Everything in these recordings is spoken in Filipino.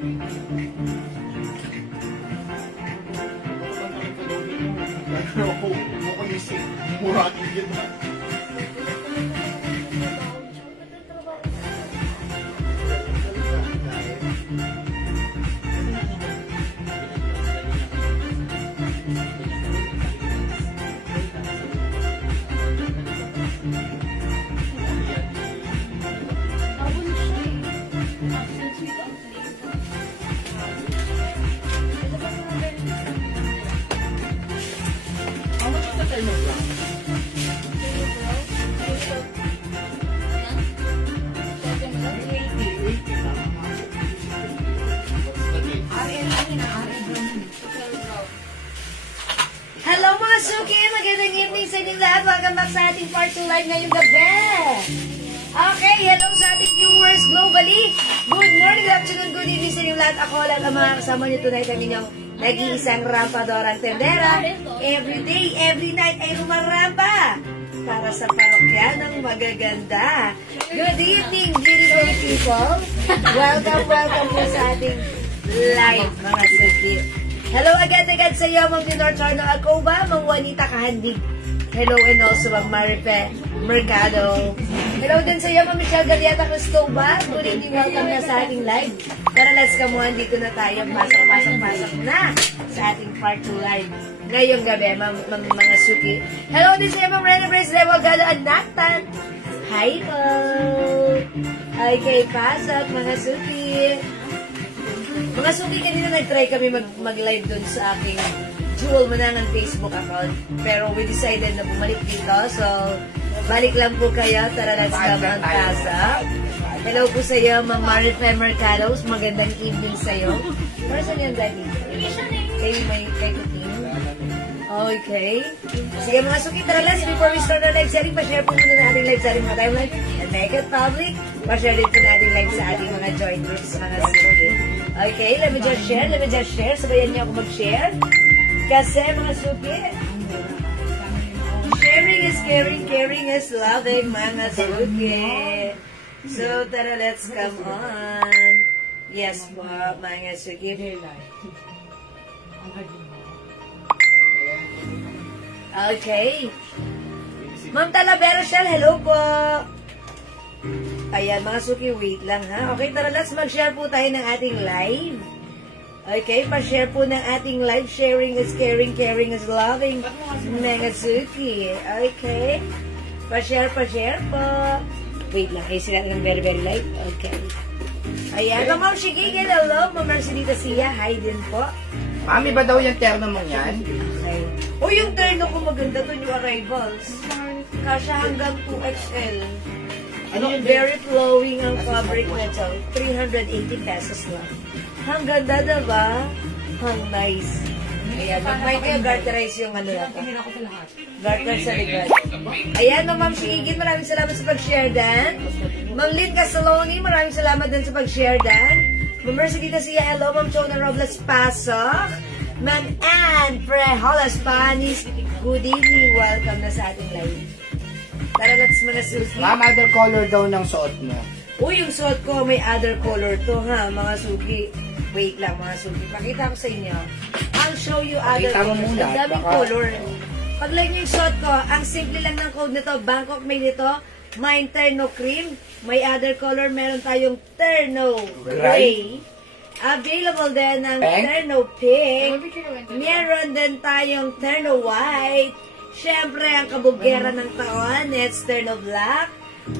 Hello mga suki! Magandang evening sa inyong lahat. Welcome back sa ating part 2 live ngayong gabi. Okay, hello sa ating viewers globally. Good morning, good afternoon, good evening sa inyong lahat. Ako lang ang mga kasama nyo tonight ang inyong nag-iisang rampadorang tendera. Every day, every night ay rumarampa para sa parokya ng magaganda. Good evening, beautiful people. Welcome, welcome po sa ating live mga suki. Hello agad-agad sa iyo, Ma'am Dinor Charno Acoba, Ma'am Juanita Kahandig. Hello and also Ma'am Marife Mercado. Hello din sa iyo, Ma'am Michelle Galiata Cristobal. Good evening, welcome na sa ating live. Tara, let's come on, dito na tayo. Pasok na sa ating part 2 live. Ngayong gabi, mga suki. Hello din sa iyo, Ma'am Rene Brace Levo Galo at Nathan. Hi po! Okay, pasok mga suki. Mga suki, kanina nag-try kami mag-live dun sa aking Jewel Manangan Facebook account. Pero we decided na bumalik dito. So, balik lang po kayo. Tara, let's come on pasok. Hello po sa iyo, Ma'am Marife Mercados. Magandang evening sa iyo. Para saan yan, Daddy? Kay Kuting? Okay. Sige mga suki, tara, let's before we start our live setting, pa-share po muna na ating live setting mga timeline and make it public. Pa-share din po na ating live sa ating mga joint groups, mga suki. Okay, let me just share. Sabayan niyo ako mag-share. Kasi mga suki, sharing is caring, caring is loving, mga suki. So, tara, let's come on. Yes po, mga suki. Okay. Ma'am Talavera Shell, hello po. Ayan, mga suki, wait lang ha. Okay, tara, let's mag-share po tayo ng ating live. Okay, pa-share po ng ating live. Sharing is caring, caring is loving. Mga suki. Okay. Pa-share po. Wait lang, ay sila ng very, very live. Okay. Ayan, Ma'am Shigigil, hello. Ma'am Marcelita Sia, hi din po. Mami ba daw yung terno mong yan? Okay. O yung terno ko maganda to, new arrivals. Kasya hanggang 2XL. Ano yung very flowing ang fabric nito. 380 pesos lang. Ang ganda, diba? Ang nice. Ayan, mag-mic kayo, garterize yung ano natin. Garter sa likod. Ayan, Ma'am Shigigil, maraming salamat sa pag-share dan. Ma'am Lynn Casaloni, maraming salamat din sa pag-share dan. Ma'am Mercedita Sia, hello. Ma'am Chona Robles, pasok. Ma'am Anne Frejola Spanish, good evening. Welcome na sa ating live. Tara, let's mga suki. Ma'am, other color daw ng suot mo. Uy, yung suot ko may other color to ha, mga suki. Wait lang mga suki. Pakita ko sa inyo. I'll show you other colors. Ang daming color. Pag like nyo yung suot ko, ang simple lang ng code nito. Bangkok made ito. Mine terno cream. May other color. Meron tayong terno gray. Available din ng terno pink. Meron din tayong terno white. Siyempre, ang kabugera ng taon, it's terno black.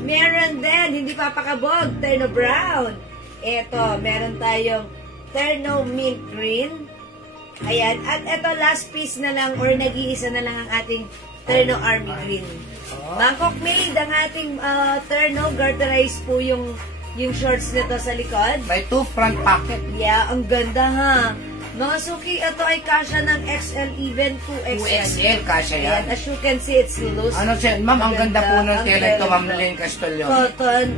Meron din, hindi papakabog, terno brown. Ito, meron tayong terno mint green. Ayan, at ito, last piece na lang or nag-iisa na lang ang ating terno army green. Bangkok made ang ating terno, garterized po yung shorts nito sa likod. May 2 front pocket. Yeah, ang ganda ha. Mga suki, ito ay kasya ng XL even 2XL. 2XL, kasya yan. As you can see, it's loose. Ano siya, ma'am, ang ganda po ng tela ito, Ma'am Lynn Castillo. Cotton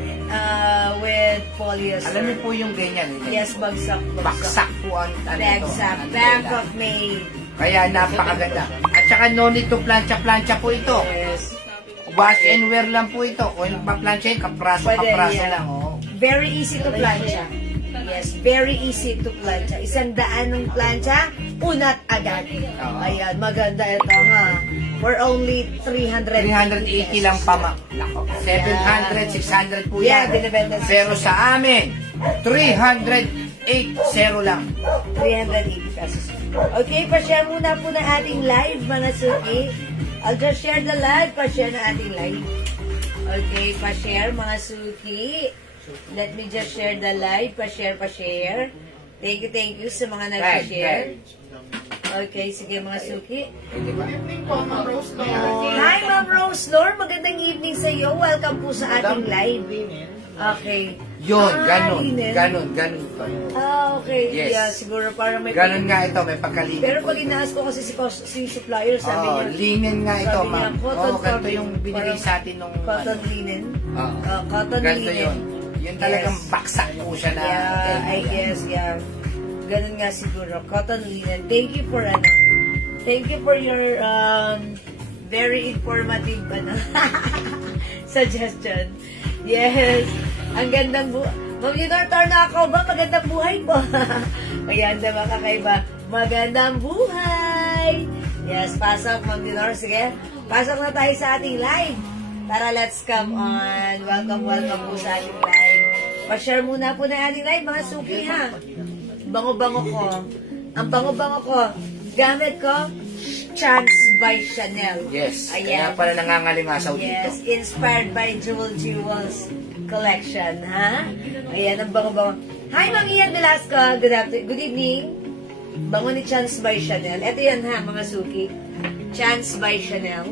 with polyester. Alam niyo po yung ganyan. Yes, bagsak. Baksak po ang ano ito. Bagsak. Bangkok made. Kaya napakaganda. At saka no need to plancha-plancha po ito. Yes. Wash and wear lang po ito. Kung pa-plancha yun, kapraso lang. Oh. Very easy to plancha. Yes, very easy to plancha. 100 ng plancha, unat agad. Ayan, maganda ito ha. For only 380 380 lang pa, ma'am. 700, 600 po Yeah, yan. binibenta sa- Pero sa amin, 380 lang. 380 pesos. Okay, pa-share muna po ng ating live, mga suki. I'll just share the live, pa-share na ating live. Okay, pa-share, mga suki. Let me just share the live, pa-share, pa-share. Thank you sa mga nag-share. Okay, sige mga suki. Hi, Ma'am Rose Lord. Magandang evening sa iyo. Welcome po sa ating live. Okay. Yun, Linen. ganun. Okay. Yes. Yeah, siguro parang may... Ganun nga ito, may pagkalinin. Pero pag inaas ko kasi si supplier, sabi niya... linen nga ito, sabi niya, ma'am. cotton, Ganito yung binigay parang sa atin nung... Cotton linen. Oo. Cotton Ganito linen. yun. Yun talagang Yes. baksak po siya na... Yeah, I guess, yeah. Ganun nga siguro. Cotton linen. Thank you for your very informative suggestion. Yes. Ang gandang buhay. Ma'am Leonor, na ako ba? Magandang buhay po. Maganda ba kakaiba? Magandang buhay. Yes, pasok Ma'am Leonor. Sige, pasok na tayo sa ating live. Tara, let's come on. Welcome po sa ating live. Pa-share muna po na ating live, mga suki ha. Bango-bango ko. Ang bango-bango ko, gamit ko, Chance by Chanel. Yes. Ayan. Kaya pala nangangalingasaw dito. Yes, inspired by Jewels collection, ha? Ayan, ang bango-bango. Hi, Ma'am Ian Velasco. Good evening. Bango ni Chance by Chanel. Ito yan, ha, mga suki. Chance by Chanel.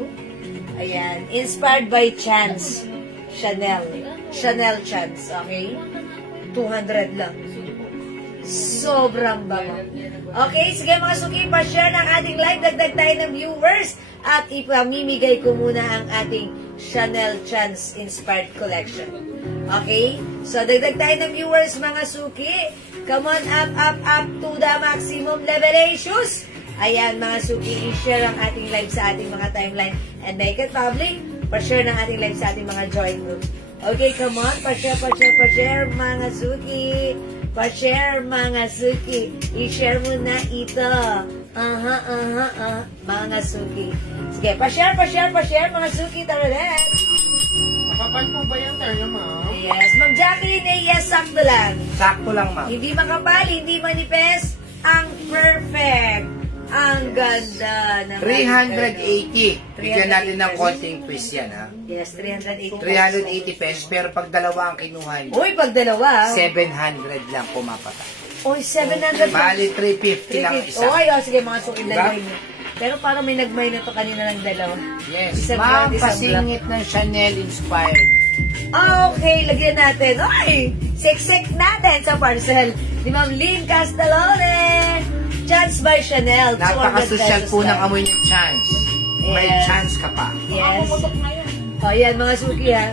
Ayan. Inspired by Chance Chanel. Chanel Chance, okay? 200 lang. Sobrang bango. Okay, sige mga suki, pa-share ng ating live. Dagdag tayo ng viewers. At ipamimigay ko muna ang ating Chanel Chance Inspired Collection. Okay? So, dagdag tayo ng viewers, mga suki. Come on, up to the maximum level issues. Ayan, mga suki, i-share ang ating live sa ating mga timeline and make it public. Pa-share ng ating live sa ating mga join group. Okay, come on, pa-share, mga suki. Pa-share, mga suki. I-share mo na ito. Mga suki. Sige, pa-share, mga suki. Tara, let's. Makapal po ba yung tayo, ma'am? Yes, Ma'am Jacqueline, yes, sakto lang. Sakto lang, ma'am. Hindi makapal, hindi manipis. Ang perfect. Ang ganda. 380. Bigyan natin ng konting quiz yan, ha? Yes, 380. 380 pesos, pero pag dalawa ang kinuha niyo, Uy, pag dalawa. 700 lang pumapatay. Uy, 700. Bali, 350 lang isa. Uy, sige, mga suki, Diba? lagay niyo. Pero parang may nagmay na to kanina ng dalawa. Yes, Isang ma'am, brown, isang pasingit ng Chanel inspired. Okay, lagyan natin. Uy, siksik natin sa parcel. Ni Ma'am Lynn Castalone. Chance by Chanel. 200 Napaka-social pesos po ng lang. amoy ng Chance. May Yes. chance ka pa. Yes. O, yan mga suki ha.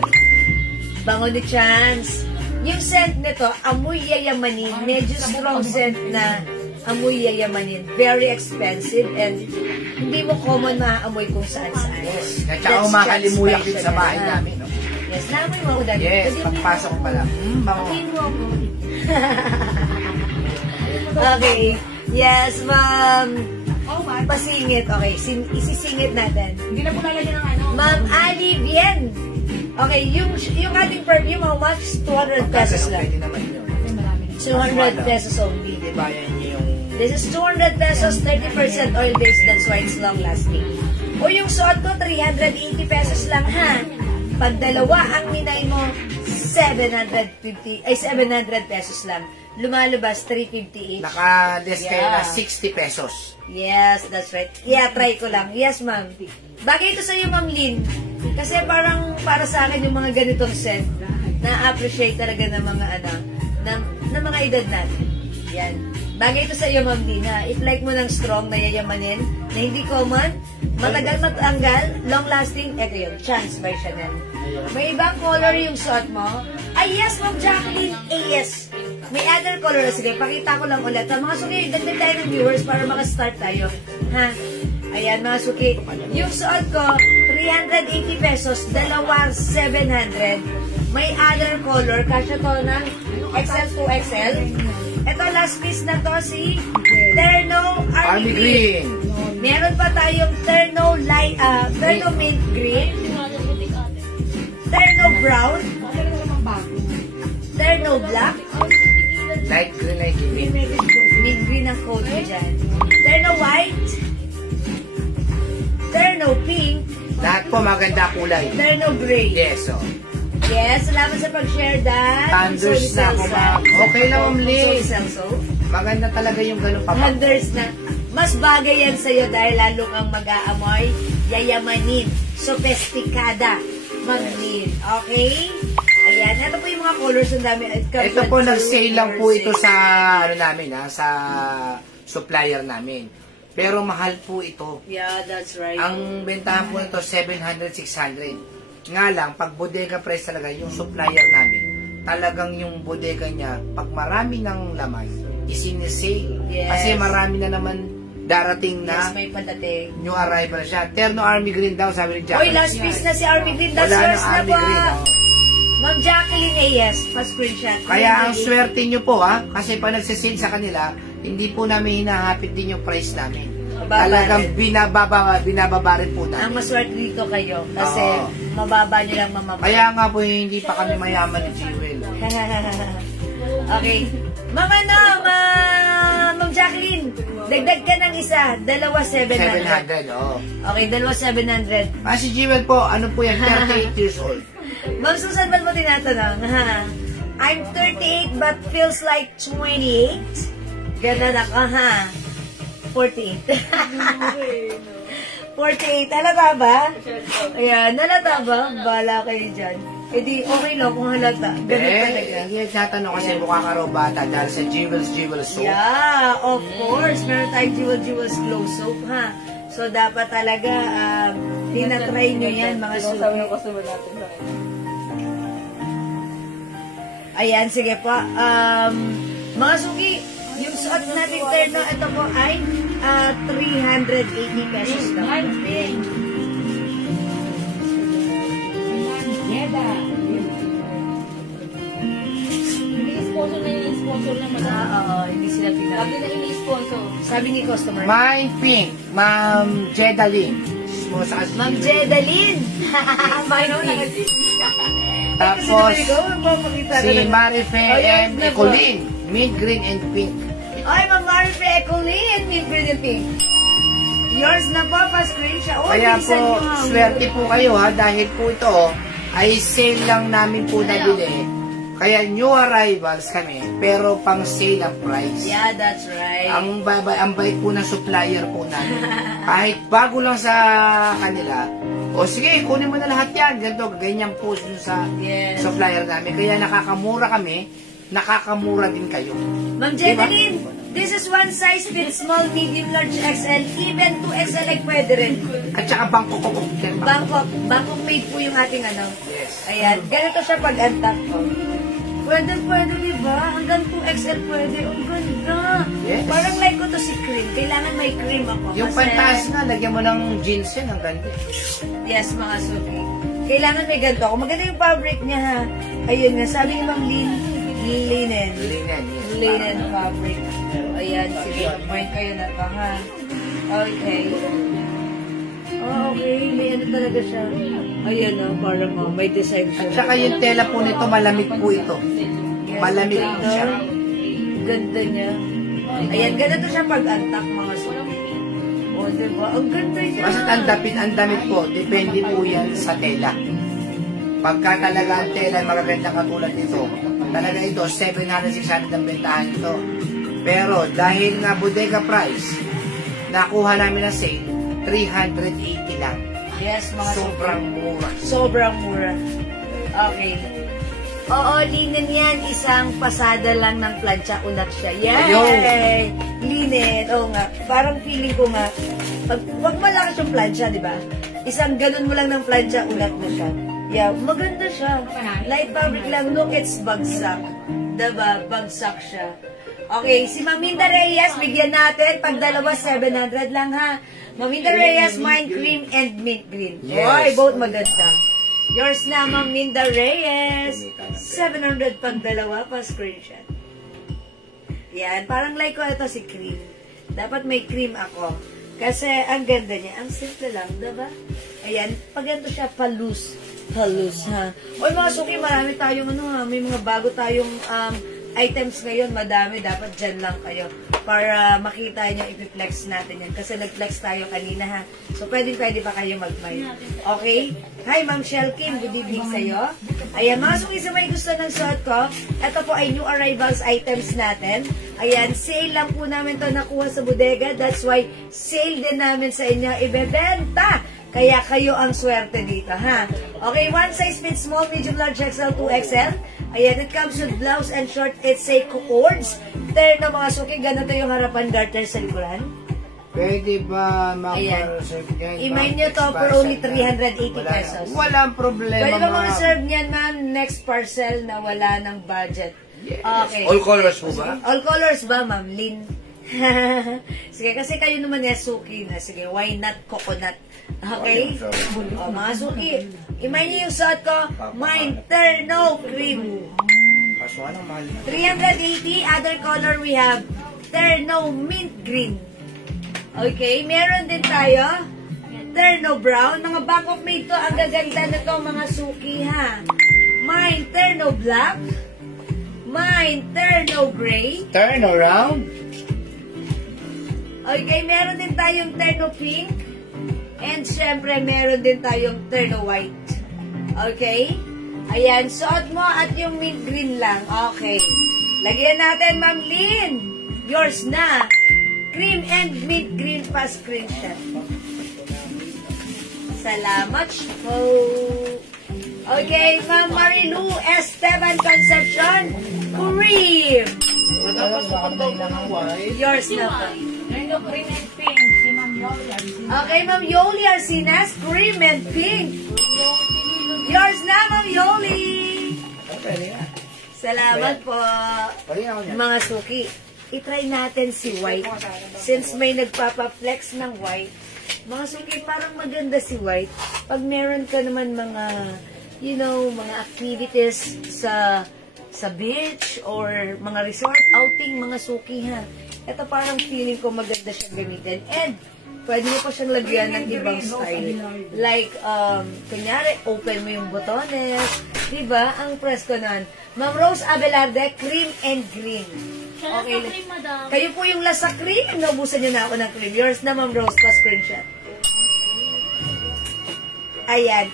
Bango ni Chance. Yung scent nito, amoy yayamanin. Medyo strong scent na amoy yayamanin. Very expensive and hindi mo common maamoy kung saan-saan. Yes. At saka umakalimuyak din sa bahay namin, no? Yes, naamoy mo ulan. Yes, pagpasok pa lang. Bango. Amoy mo ako. Okay. Yes, ma'am. Pasingit. Okay, isisingit natin. Hindi na po lalagyan ng ano. Ma'am Ali Bien. Okay, yung ating perfume, how much? 200 pesos lang. Pwede naman yun. 200 pesos only. Diba yan yung... This is 200 pesos, 30% oil based. That's why it's long lasting. O yung suot ko, 380 pesos lang ha. Pag dalawa ang minay mo, 700 pesos lang. Lumalabas, 358. Naka-desk kayo na Yeah. 60 pesos. Yes, that's right. Kaya try ko lang. Yes, ma'am. Bagay ito sa iyo, Ma'am Lynn. Kasi parang para sa akin yung mga ganitong set, na-appreciate talaga ng mga ng mga edad natin. Yan. Bagay ito sa iyo, Ma'am Lynn, ha? If like mo ng strong na yayamanin, na hindi common, matagal matanggal, long-lasting, eto yun, Chance by Chanel. May ibang color yung suot mo? Ay, yes, Ma'am Jacqueline. Yes. May other color. Sige, pakita ko lang ulit. Mga suki, dagdag tayo ng viewers para makastart tayo. Ha? Ayan, mga suki. Yung suot ko, 380 pesos. Dalawa, 700. May other color. Kasya to ng XL to XL. Ito, last piece na to, si Terno Army Green. Meron pa tayong Terno Mint Green. Terno Brown. Terno Black. Light green. Mint green ang code ko dyan. Terno White. Terno Pink. Lahat po maganda kulay. Terno Gray. Yes, oh. Yes, salamat sa pag-share, Dan. Thunders na ako, ma'am. Okay lang, Ma'am Liz. So, Maganda talaga yung ganun pa. Thunders na. Mas bagay yan sa'yo dahil lalo kang mag-aamoy, yayamanin, sopestikada, mag-lean. Okay? Ayan, ito po yung mga colors ng dami. Ito po, nag-sale lang po ito sa, namin, sa supplier namin. Pero mahal po ito. Yeah, that's right. Ang bentahan po ito, 700, 600. Nga lang, pag bodega price talaga, yung supplier namin, talagang yung bodega niya, pag marami ng laman, isinisale. Yes. Kasi marami na naman darating na Yes, may padating. new arrival siya. Terno Army Green daw, sabi ni Jacqueline. Oy, last piece na si Army Green. That's Wala yours na na Army po. Green. Oh. Ma'am Jacqueline A.S. Pa-screenshot. Kaya ang swerte nyo po, kasi pag nagsisale sa kanila, hindi po namin hinahapit din yung price namin. Talagang binababa rin po namin. Ang maswerte dito kayo kasi Oo. mababa nyo lang mamababa. Kaya nga po, hindi pa kami mayaman ni Jewel. Okay. Ma'am Jacqueline, dagdag ka ng isa. Dalawa 700. 700, oo. Okay, dalawa 700. Si Jewel po, ano po yan, 38 years old. Ma'am Susan, ba't mo tinatanong? I'm 38 but feels like 28. Ganda na ka, ha? 48. 48. Halata ba? Ayan, halata ba? Bala kayo dyan. E di, okay lang kung halata. Ganun talaga. Hindi, tatanong kasi mukha ka raw bata dahil sa Jewel's Soap. Yeah, of course. Meron tayong Jewel's Glow Soap, ha? So, dapat talaga, tinatry nyo yan, mga suki. Ayan, sige po. Mga suki, yung suot natin terno, ito po ay 380 pesos lang. Ini-sponsor na yung sponsor naman. Oo, hindi sila Sabi pinag. na ini-sponsor. Sabi ni customer. Mine Pink, Ma'am Jedaline. Ma'am Jedaline. Mine Pink. Tapos, si si Marife and Ecolin. Mint green and pink. Ay, Ma'am Marife Ecolin. Mint green and pink. Yours na po, pa-screenshot. Oh, Kaya bilisan po, nyo, ma'am. swerte po kayo dahil po ito ay sale lang namin po nabili. Kaya new arrivals kami, pero pang sale ang price. Yeah, that's right. Ang bait po ng supplier po namin. Kahit bago lang sa kanila, o sige, kunin mo na lahat yan. Ganito, ganyan po sa Yes. supplier namin. Kaya nakakamura kami, nakakamura din kayo. Ma'am Jedaline, this is one size fits small, medium, large, XL, even 2XL like pwede rin. At saka Bangkok. Bangkok made po yung ating ano. Yes. Ayan, ganito siya pag-antak ko. Pwede, diba? Hanggang 2XL pwede. Ang ganda. Yes. Parang like ko to si cream. Kailangan may cream ako. Yung kasi- pantas nga, lagyan mo ng jeans yan, ang ganda. Yes, mga suki. Kailangan may ganito ako. Maganda yung fabric niya, ha. Ayun nga, sabi ni Ma'am linen. Linen, yes. Linen fabric. So, ayan, sige, point kayo na to, ha. Okay. Oh, okay. May ano talaga siya. Ayan, parang may design siya. At saka yung tela po nito, malamig po ito. Yes, Malamig ganda. po siya. Ganda niya. Ayan, ganito siya pag-antak, mga suki. O, diba? Ang ganda niya. Basta ang damit po, depende po yan sa tela. Pagka talaga ang tela magaganda katulad nito, talaga ito, 700, 600 ang bentahan ito. Pero dahil nga bodega price, nakuha namin na sale, 380 lang. Yes, mga Sobrang mura. Sobrang mura. Okay. Oo, linen yan. Isang pasada lang ng plancha. Unat siya. Yay! Linen. Oo nga. Parang feeling ko nga, wag malakas yung plancha, di ba? Isang ganun mo lang ng plancha, unat na siya. Yeah, maganda siya. Light fabric lang. Look, it's bagsak. Diba? Bagsak siya. Okay, si Maminda Reyes, bigyan natin. Pag dalawa, 700 lang, ha? Maminda Reyes, Mind Cream and Mint Green. Yes. Oy, both maganda. Yours na, Ma'am Minda Reyes. 700 pag dalawa pa screenshot. Yan, parang like ko ito si cream. Dapat may cream ako. Kasi ang ganda niya. Ang simple lang, diba? Ayan, pag ganito siya, palus. Palus, ha? Oy, mga suki, marami tayong ano, ha? May mga bago tayong items ngayon. Madami. Dapat dyan lang kayo. Para makita nyo, ipiflex natin yan. Kasi nag-flex tayo kanina, ha? So, pwede pa kayo mag-buy. Okay? Hi, Ma'am Shell Kim. Good evening sa'yo. Ayan, mga suki, sa may gusto ng suot ko, ito po ay new arrivals items natin. Ayan, sale lang po namin to nakuha sa bodega. That's why, sale din namin sa inyo. Ibebenta! Kaya kayo ang swerte dito, ha? Okay, one size fits small, medium, large, XL, 2XL. Ayan, it comes with blouse and short. It's a cords. Terno, mga suki, ganito yung harapan garter sa likuran. Pwede ba ma-reserve yan? I-mine nyo to for only 380 pesos. Walang problema, pwede ba ma-reserve niyan, ma'am? Next parcel na wala ng budget. Yes. Okay. All colors po ba? All colors ba, ma'am? Lin. Sige, kasi kayo naman yan suki na. Sige, why not coconut? Okay? O, mga suki. I-mine nyo yung suot ko. Mine, terno, cream. 380. Other color we have terno, mint green. Okay, meron din tayo terno brown. Mga back of made to. Ang gaganda na to, mga suki, ha? Mine, terno black. Mine, terno gray. Turn around. Okay, meron din tayong terno pink. And syempre, meron din tayong terno white. Okay? Ayan, suot mo at yung mint green lang. Okay. Lagyan natin, Ma'am Lynn. Yours na. Cream and mint green pa screenshot. Salamat po. Okay, Ma'am Marilu Esteban Concepcion. Cream. Yours na po. Green and pink, si Ma'am Yoli. Okay, Ma'am Yoli Arsinas, cream and pink. Yours na, Ma'am Yoli. Salamat po. Mga suki, itry natin si white. Since may nagpapa-flex ng white, mga suki, parang maganda si white. Pag meron ka naman mga, you know, mga activities sa beach or mga resort outing, mga suki, ha. Ito parang feeling ko maganda siyang gamitin. And, pwede mo pa siyang lagyan ng ibang style. Like, kunyari, open mo yung botones. Diba? Ang presko nun. Ma'am Rose Abelarde, cream and green. Okay. Kayo po yung lasa cream. Naubusan nyo na ako ng cream. Yours na, Ma'am Rose, pa screenshot. Ayan,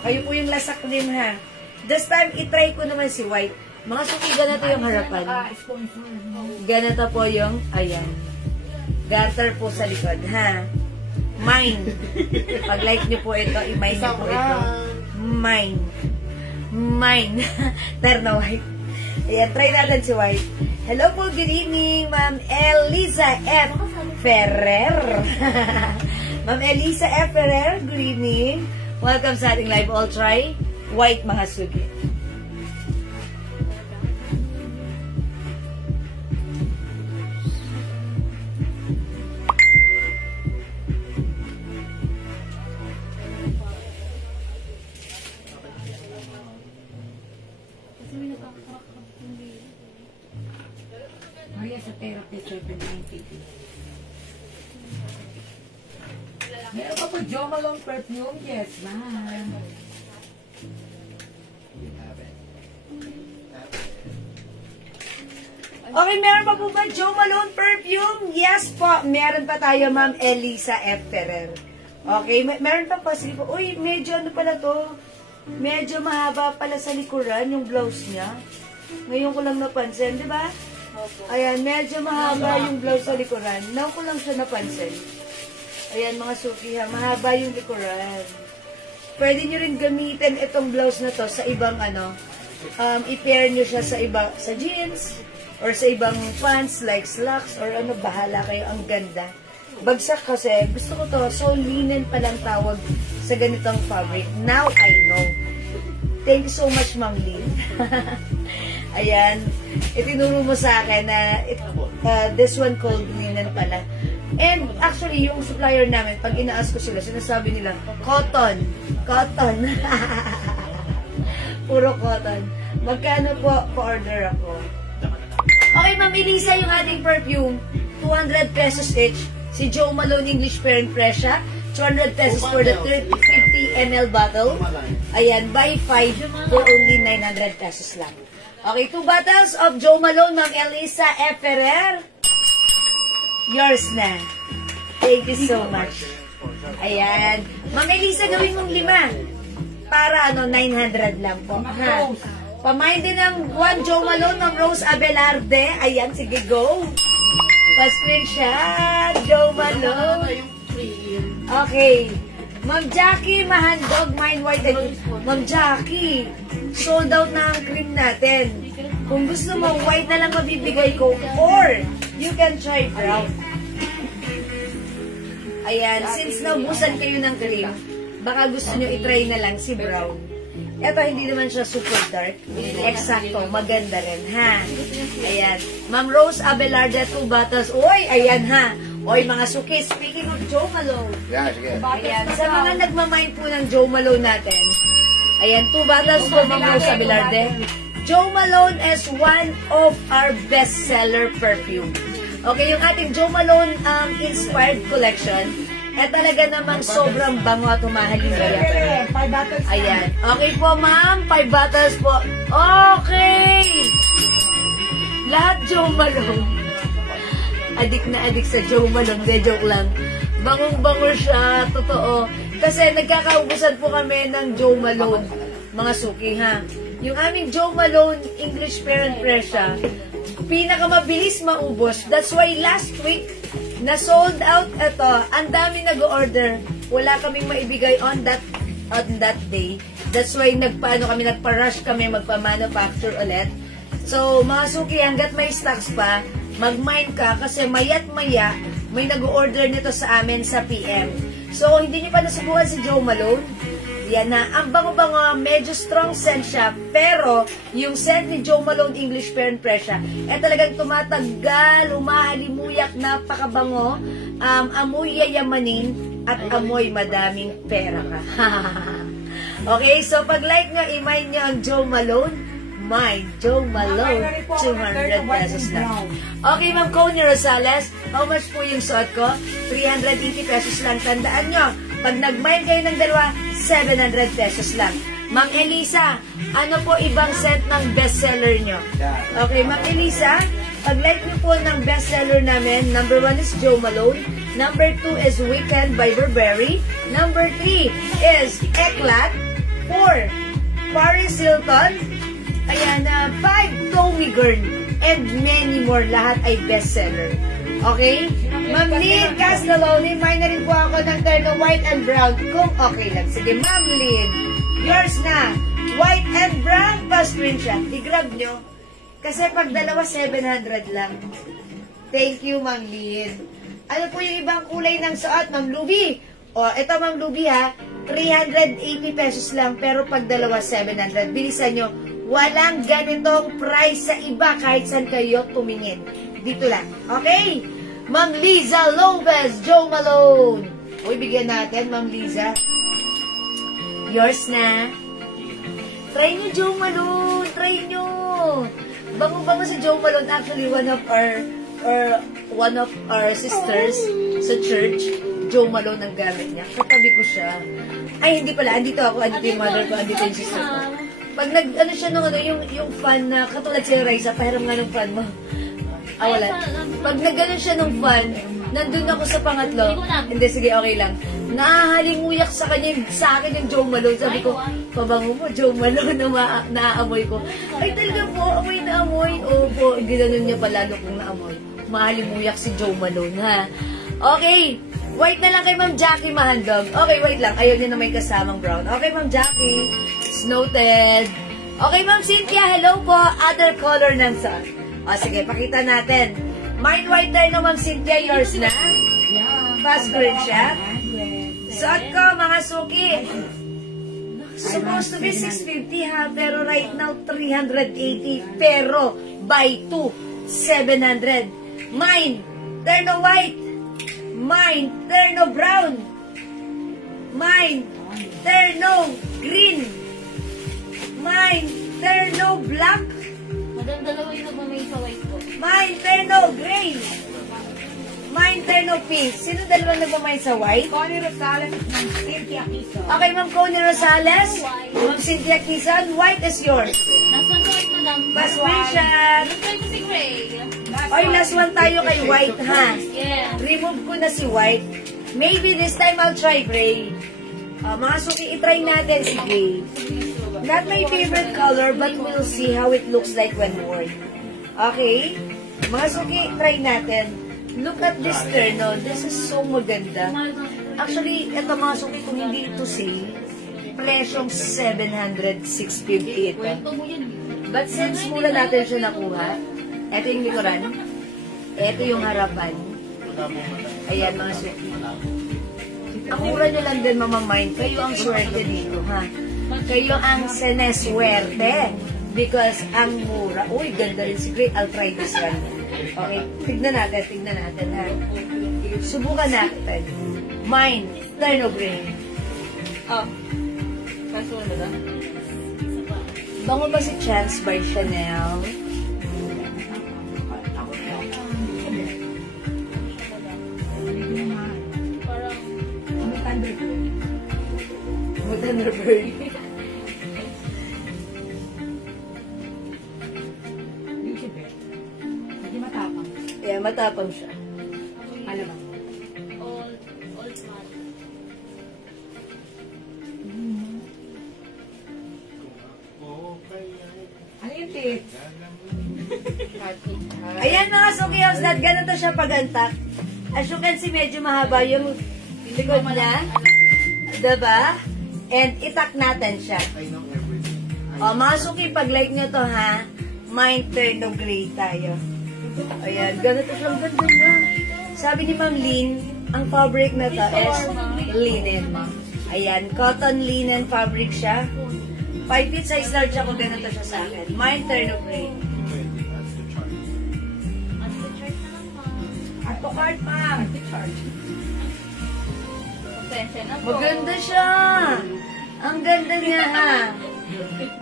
kayo po yung lasa cream, ha. This time, itry ko naman si white. Mga suki, ganito yung harapan. Ganito po yung, ayan. Garter po sa likod, ha? Mine. Pag like nyo po ito, i-mine nyo po ito. Mine. Mine. Terno white. Ayan, try natin si white. Hello po, good evening, Ma'am Elisa F. Ferrer. Ma'am Elisa F. Ferrer, good evening. Welcome sa ating live. All try. White, mga suki. Sa therapy, 790. Meron pa po Jo Malone perfume? Yes, ma'am. Okay, meron pa po ba Jo Malone perfume? Yes po, meron pa tayo, Ma'am Elisa F. Ferrer. Okay, meron pa po. Sige po, uy, medyo ano pala to? Medyo mahaba pala sa likuran yung blouse niya. Ngayon ko lang napansin, di ba? Ayan, medyo mahaba yung blouse sa likuran. Now ko lang siya napansin. Ayan, mga suki, ha, mahaba yung likuran. Pwede nyo rin gamitin itong blouse na to sa ibang ano, i-pair nyo siya sa iba, sa jeans, or sa ibang pants like slacks, or ano, bahala kayo, ang ganda. Bagsak kasi, gusto ko to, so linen palang tawag sa ganitong fabric. Now I know. Thank you so much, Ma'am Lynn. Ayan, itinuro mo sa akin na this one called linen pala. And actually, yung supplier namin, pag inaas ko sila, sinasabi nila, cotton. Cotton. Puro cotton. Magkano po pa-order ako? Okay, Ma'am Elisa, yung ating perfume, 200 pesos each. Si Jo Malone English Pear and Fresha, 200 pesos for the 50 ml bottle. Ayan, buy 5 for only 900 pesos lang. Okay, 2 bottles of Jo Malone, Ma'am Elisa F. Ferrer. Yours na. Thank you so much. Ayan. Ma'am Elisa, gawin mong 5. Para 900 lang po. Ha? Pamain din ng 1 Jo Malone ng Rose Abelarde. Ayan, sige, go. Pa-screenshot, Jo Malone. Okay. Ma'am Jackie, mahandog, mine white. Ma'am Jackie, sold out na ang cream natin. Kung gusto mo, white na lang mabibigay ko. Or, you can try brown. Ayan, since naubusan kayo ng cream, baka gusto nyo itry na lang si brown. Ito, hindi naman siya super dark. Eksakto, maganda rin, ha? Ayan. Ma'am Rose Abelarde, 2 bottles. Uy, ayan, ha? Uy, mga suki, speaking of Jo Malone. Yeah, sige. Ayan, sa mga nagmamind po ng Jo Malone natin, ayan, 2 bottles po, Ma'am Rose Abelarde. Jo Malone is one of our best-seller perfume. Okay, yung ating Jo Malone inspired collection, talaga namang sobrang bango at humahalin kaya. 5 bottles. Ayan. Okay po, ma'am. 5 bottles po. Okay! Lahat Jo Malone. Adik na adik sa Jo Malone. De, joke lang. Bangong-bango siya. Totoo. Kasi nagkakaubusan po kami ng Jo Malone. Mga suki, ha? Yung aming Jo Malone English Pear and Fresha, pinakamabilis maubos. That's why last week, na-sold out ito. Ang dami nag-order. Wala kaming maibigay on that day. That's why nagpa-rush kami magpa-manufacture ulit. So, mga suki, hanggat may stocks pa, mag-mind ka kasi maya't maya may nag-order nito sa amin sa PM. So, hindi niyo pa nasubukan si Jo Malone? Yan na, ang bango-bango, medyo strong scent siya, pero yung scent ni Jo Malone English Pear and Fresha, talagang tumatagal, umahalimuyak, napakabango, amoy yayamanin, at amoy madaming pera ka. Okay, so pag like nyo, i-mind nyo ang Jo Malone, mine, Jo Malone, 200 pesos lang. Okay, Ma'am Connie Rosales, how much po yung suot ko? 380 pesos lang. Tandaan nyo, pag nag-mine kayo ng dalawa, 700 pesos lang. Ma'am Elisa, ano po ibang scent ng bestseller nyo? Okay, Ma'am Elisa, pag-like nyo po ng bestseller namin, number 1 is Jo Malone, number 2 is Weekend by Burberry, number 3 is Eclat, 4, Paris Hilton, ayan na, 5, Tommy Girl, and many more. Lahat ay bestseller. Okay? Ma'am Lynn Castelloni, may na rin po ako ng terno white and brown kung okay lang. Sige, Ma'am Lynn, yours na. White and brown pa screenshot. I-grab nyo. Kasi pag dalawa, 700 lang. Thank you, Ma'am Lynn. Ano po yung ibang kulay ng suot, Ma'am Luby? O, ito, Ma'am Luby, ha? 380 pesos lang, pero pag dalawa, 700. Bilisan nyo. Walang ganitong price sa iba kahit saan kayo tumingin. Dito lang. Okay? Ma'am Liza Lopez, Jo Malone. Uy, bigyan natin, Ma'am Liza. Yours na. Try nyo, Jo Malone. Try nyo. Bango-bango si Jo Malone. Actually, one of our sisters sa church, Jo Malone ang gamit niya. Katabi ko siya. Ay, hindi pala. Andito ako. Andito yung mother ko. Andito yung sister ko. Pag nag-ano siya nung yung fan na, katulad si Raisa, pahiram nga ng fan mo. Wala. Pag nag-ano siya nung fan, nandun ako sa pangatlo. Hindi, sige, okay lang. Nahalimuyak sa kanya, sa akin yung Jo Malone. Sabi ko, pabango mo, Jo Malone, na naaamoy ko. Ay, talaga po, amoy na amoy. Opo, ginanon niya palalo kung naamoy. Mahalimuyak si Jo Malone, ha? Okay, white na lang kay Ma'am Jackie Mahandog. Okay, wait lang. Ayaw niya na may kasamang brown. Okay, Ma'am Jackie. It's noted. Okay, Ma'am Cynthia, hello po. Other color ng suot. O, sige, pakita natin. Mine white tayo no, Ma'am Cynthia. Yours na? Yeah. Fast screenshot. Suot ko, mga suki. Supposed to be 650 ha, pero right now 380. Pero by 2, 700. Mine, terno white. Mine, terno brown. Mine, terno green. Mine, terno black. Madam, dalawa yung nagmamay sa white ko. Mine, terno gray. Mine, terno pink. Sino dalawang nagmamay sa white? Connie Rosales ng Cynthia Quezon. Okay, Ma'am Connie Rosales. Ma'am Cynthia Quezon, white is yours. Nasa white, madam. Last one, Shan. Let's try to si Gray. Oy, last one tayo kay white, ha? Yeah. Remove ko na si white. Maybe this time I'll try gray. Mga suki, itry natin si gray. Not my favorite color, but we'll see how it looks like when worn. Okay? Mga suki, try natin. Look at this terno. This is so maganda. Actually, ito mga suki, kung hindi ito sale, presyong 700, 650 ito. Kwento mo yun. But since mula natin siya nakuha, ito yung likuran, ito yung harapan. Ayan mga suki. Akura nyo lang din, Mama Mind. Kayo ang swerte dito, ha? Kayo ang seneswerte. Because ang mura. Uy, ganda rin si Gray. I'll try this one. Okay, tignan natin, ha? Subukan natin. Mine, terno gray. Oh. Kaso na ba? Bango ba si Chance by Chanel? Parang, Thunderbird. Hindi matapang. Yeah, matapang siya. Ano ba? old man. Ano yung tip? Ayan mga sukiyos, that ganito siya pagantak. As you can see, medyo mahaba yung likod niya. Diba? And itak natin siya. O mga suki, pag like nyo to ha, mine terno gray tayo. Ayan, ganito siyang ganda niya. Sabi ni Ma'am Lynn, ang fabric na to is linen. Ayan, cotton linen fabric siya. 5 feet size large ako, ganito siya sa akin. Mine terno gray. At to card, ma'am. Charge. Pasensya na po. Maganda siya. Ang ganda niya ha.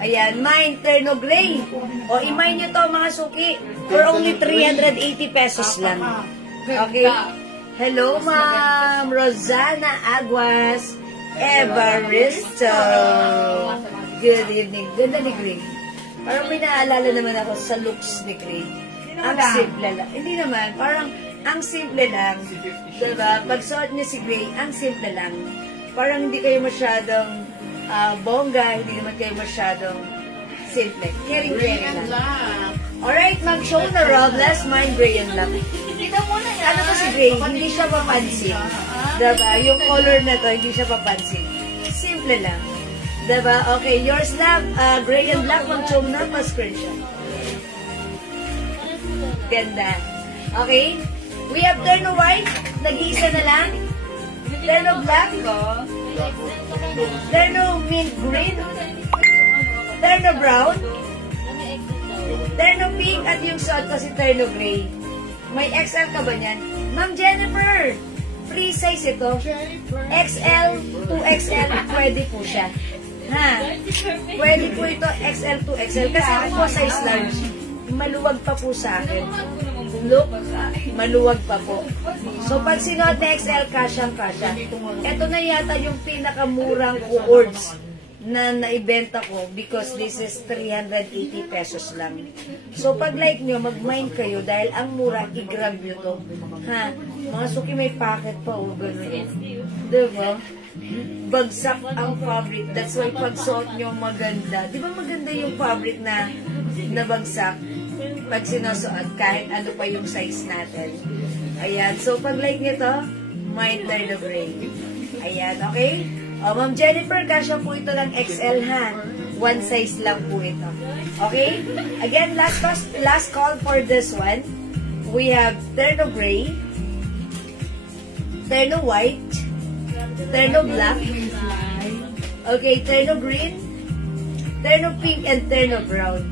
Ayan, mine terno gray. O i-mine nyo to mga suki. For only 380 pesos lang. Okay? Hello, Ma'am Rosana Aguas Evaristo. Good evening. Ganda ni Gray. Parang may naalala naman ako sa looks ni Gray. Ang simple lang. Hindi naman. Parang ang simple lang. Diba? Pag suot niya si Gray, ang simple lang. Parang hindi kayo masyadong bongga, hindi naman kayo masyadong simple. Caring lang. Alright, mag-show na Robles, mine gray and black. Kita mo na yan. Ano to si Gray? Hindi siya papansin. Diba? Yung color na to, hindi siya papansin. Simple lang. Diba? Okay, yours love, gray and black, mag-show na, ma-screenshot. Ganda. Okay? We have terno white, nag-iisa na lang. Terno black, terno mint green, terno brown, terno pink, at yung suot ko si terno gray. May XL ka ba niyan? Ma'am Jennifer, free size ito. XL, 2XL, pwede po siya. Ha? Pwede po ito XL, 2XL. Kasi ako po size large. Maluwag pa po sa akin. Look, maluwag pa po. So, pag sinuot na XL, kasyang-kasya. Ito na yata yung pinakamurang cords na naibenta ko because this is 380 pesos lang. So, pag like nyo, mag-mind kayo dahil ang mura, i-grab nyo to. Ha? Mga suki may packet pa o gano'n. Diba? Bagsak ang fabric. That's why pag suot nyo maganda. Di ba maganda yung fabric na nabagsak? Pag sinusuot, kahit ano pa yung size natin. Ayan. So, pag like nyo to, mind terno gray. Ayan, okay? O, Ma'am Jennifer, kasya po ito lang XL, ha? One size lang po ito. Okay? Again, last call for this one. We have terno gray, terno white, terno black, okay, terno green, terno pink, and terno brown.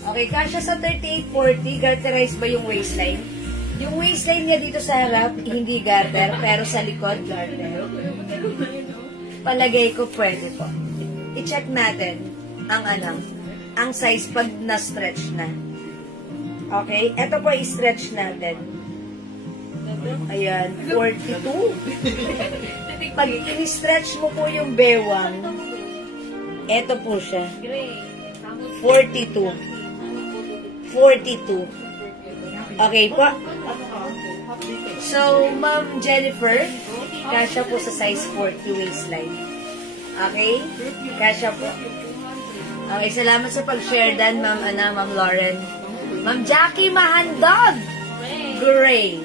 Okay, kasya sa 3840, garterized ba yung waistline? Yung waistline niya dito sa harap, hindi garter, pero sa likod, garter. Palagay ko pwede po. I-check natin. ang size pag na-stretch na. Okay? Ito po i-stretch natin. Ayan, 42. Pag in-stretch mo po yung bewang, ito po siya. Gray. 42. 42. Okay po. So, Ma'am Jennifer, kasya po sa size 40 waistline. Okay? Kasya po. Okay, salamat sa pag-share dan, Ma'am Lauren. Ma'am Jackie Mahandog. Gray.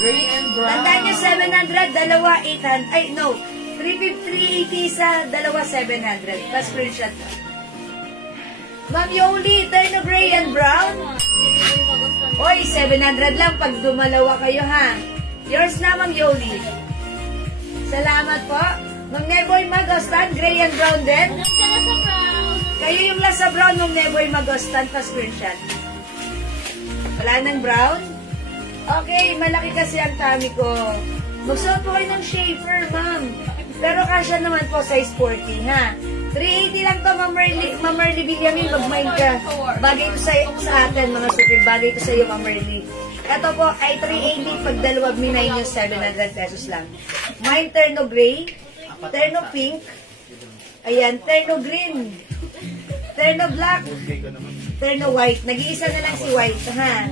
Gray and brown. Tandaan niyo, 700, dalawa 800. Ay, no. 380 sa dalawa 700. Plus screenshot po. Ma'am Yoli, terno gray and brown. Oy, 700 lang pag dumalawa kayo, ha? Yours na, Ma'am Yoli. Salamat po. Ma'am Neboy Magostan, gray and brown din. Kayo yung last sa brown, Ma'am Neboy Magostan, pa screenshot. Wala nang brown? Okay, malaki kasi ang tummy ko. Magsuot po kayo ng shaper, ma'am. Pero kasya naman po, size 40, ha? 380 lang to, Ma'am Merly Villamin, mag-mind ka. Bagay ito sa atin, mga supir. Bagay ito sa iyo, Ma'am Merly. Ito po ay 380, pag dalawa minay nyo, 700 pesos lang. Mine, terno gray, terno pink, ayan, terno green, terno black, terno white. Nag-iisa na lang si white, ha?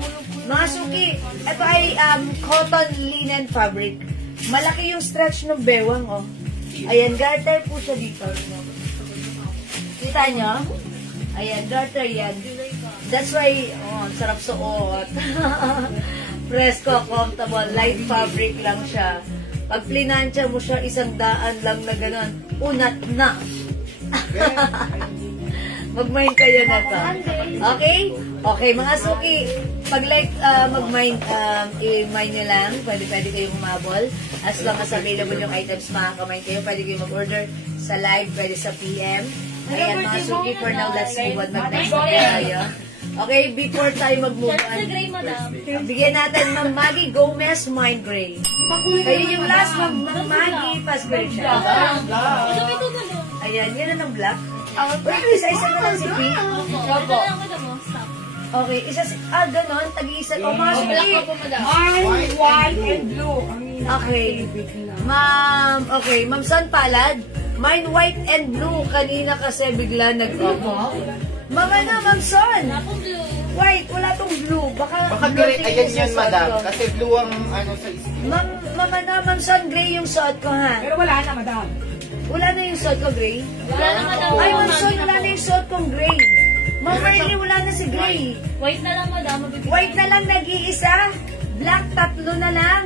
Mga suki, ito ay cotton linen fabric. Malaki yung stretch ng bewang, oh. Ayan, garter po siya dito. Kita nyo? Ayan, garter yan. That's why, oh, sarap suot. Presko, comfortable, light fabric lang siya. Pag plinansya mo siya, 100 lang na gano'n. Unat na. Mag-mind kayo na to. Okay? Okay, mga suki, pag like mag-mind, i-mind nyo lang, pwede kayong humabol. As long as available yung items, makakamind kayo. Pwede kayong mag-order sa live, pwede sa PM. Ayan, mga suki, for now, let's move on. Mag-next tayo. Okay, before tayo mag-move on, bigyan natin Ma'am Maggie Gomez, Mind Gray. Kayo yung last, Ma'am Maggie, fast grade siya. Ayan, yan na ng black. Pero isa-isa na lang si Pink. Okay, ganon, tag-iisa. O, mga suki. Mine, white, and blue. Okay. Ma'am Son Palad, mine white and blue. Kanina kasi bigla nag-opo. Ma'am Son. White, wala tong blue. Baka gray, ayan yan, madam. Kasi blue ang sa isip. Ma'am Son, gray yung suot ko, ha? Pero wala na, madam. Wala na yung suot ko, gray? Wala na madam. Ay, Ma'am Son, wala na yung suot kong gray. Ma'am Merly, wala na si gray. White na lang madam. White na lang nag-iisa. Black, 3 na lang.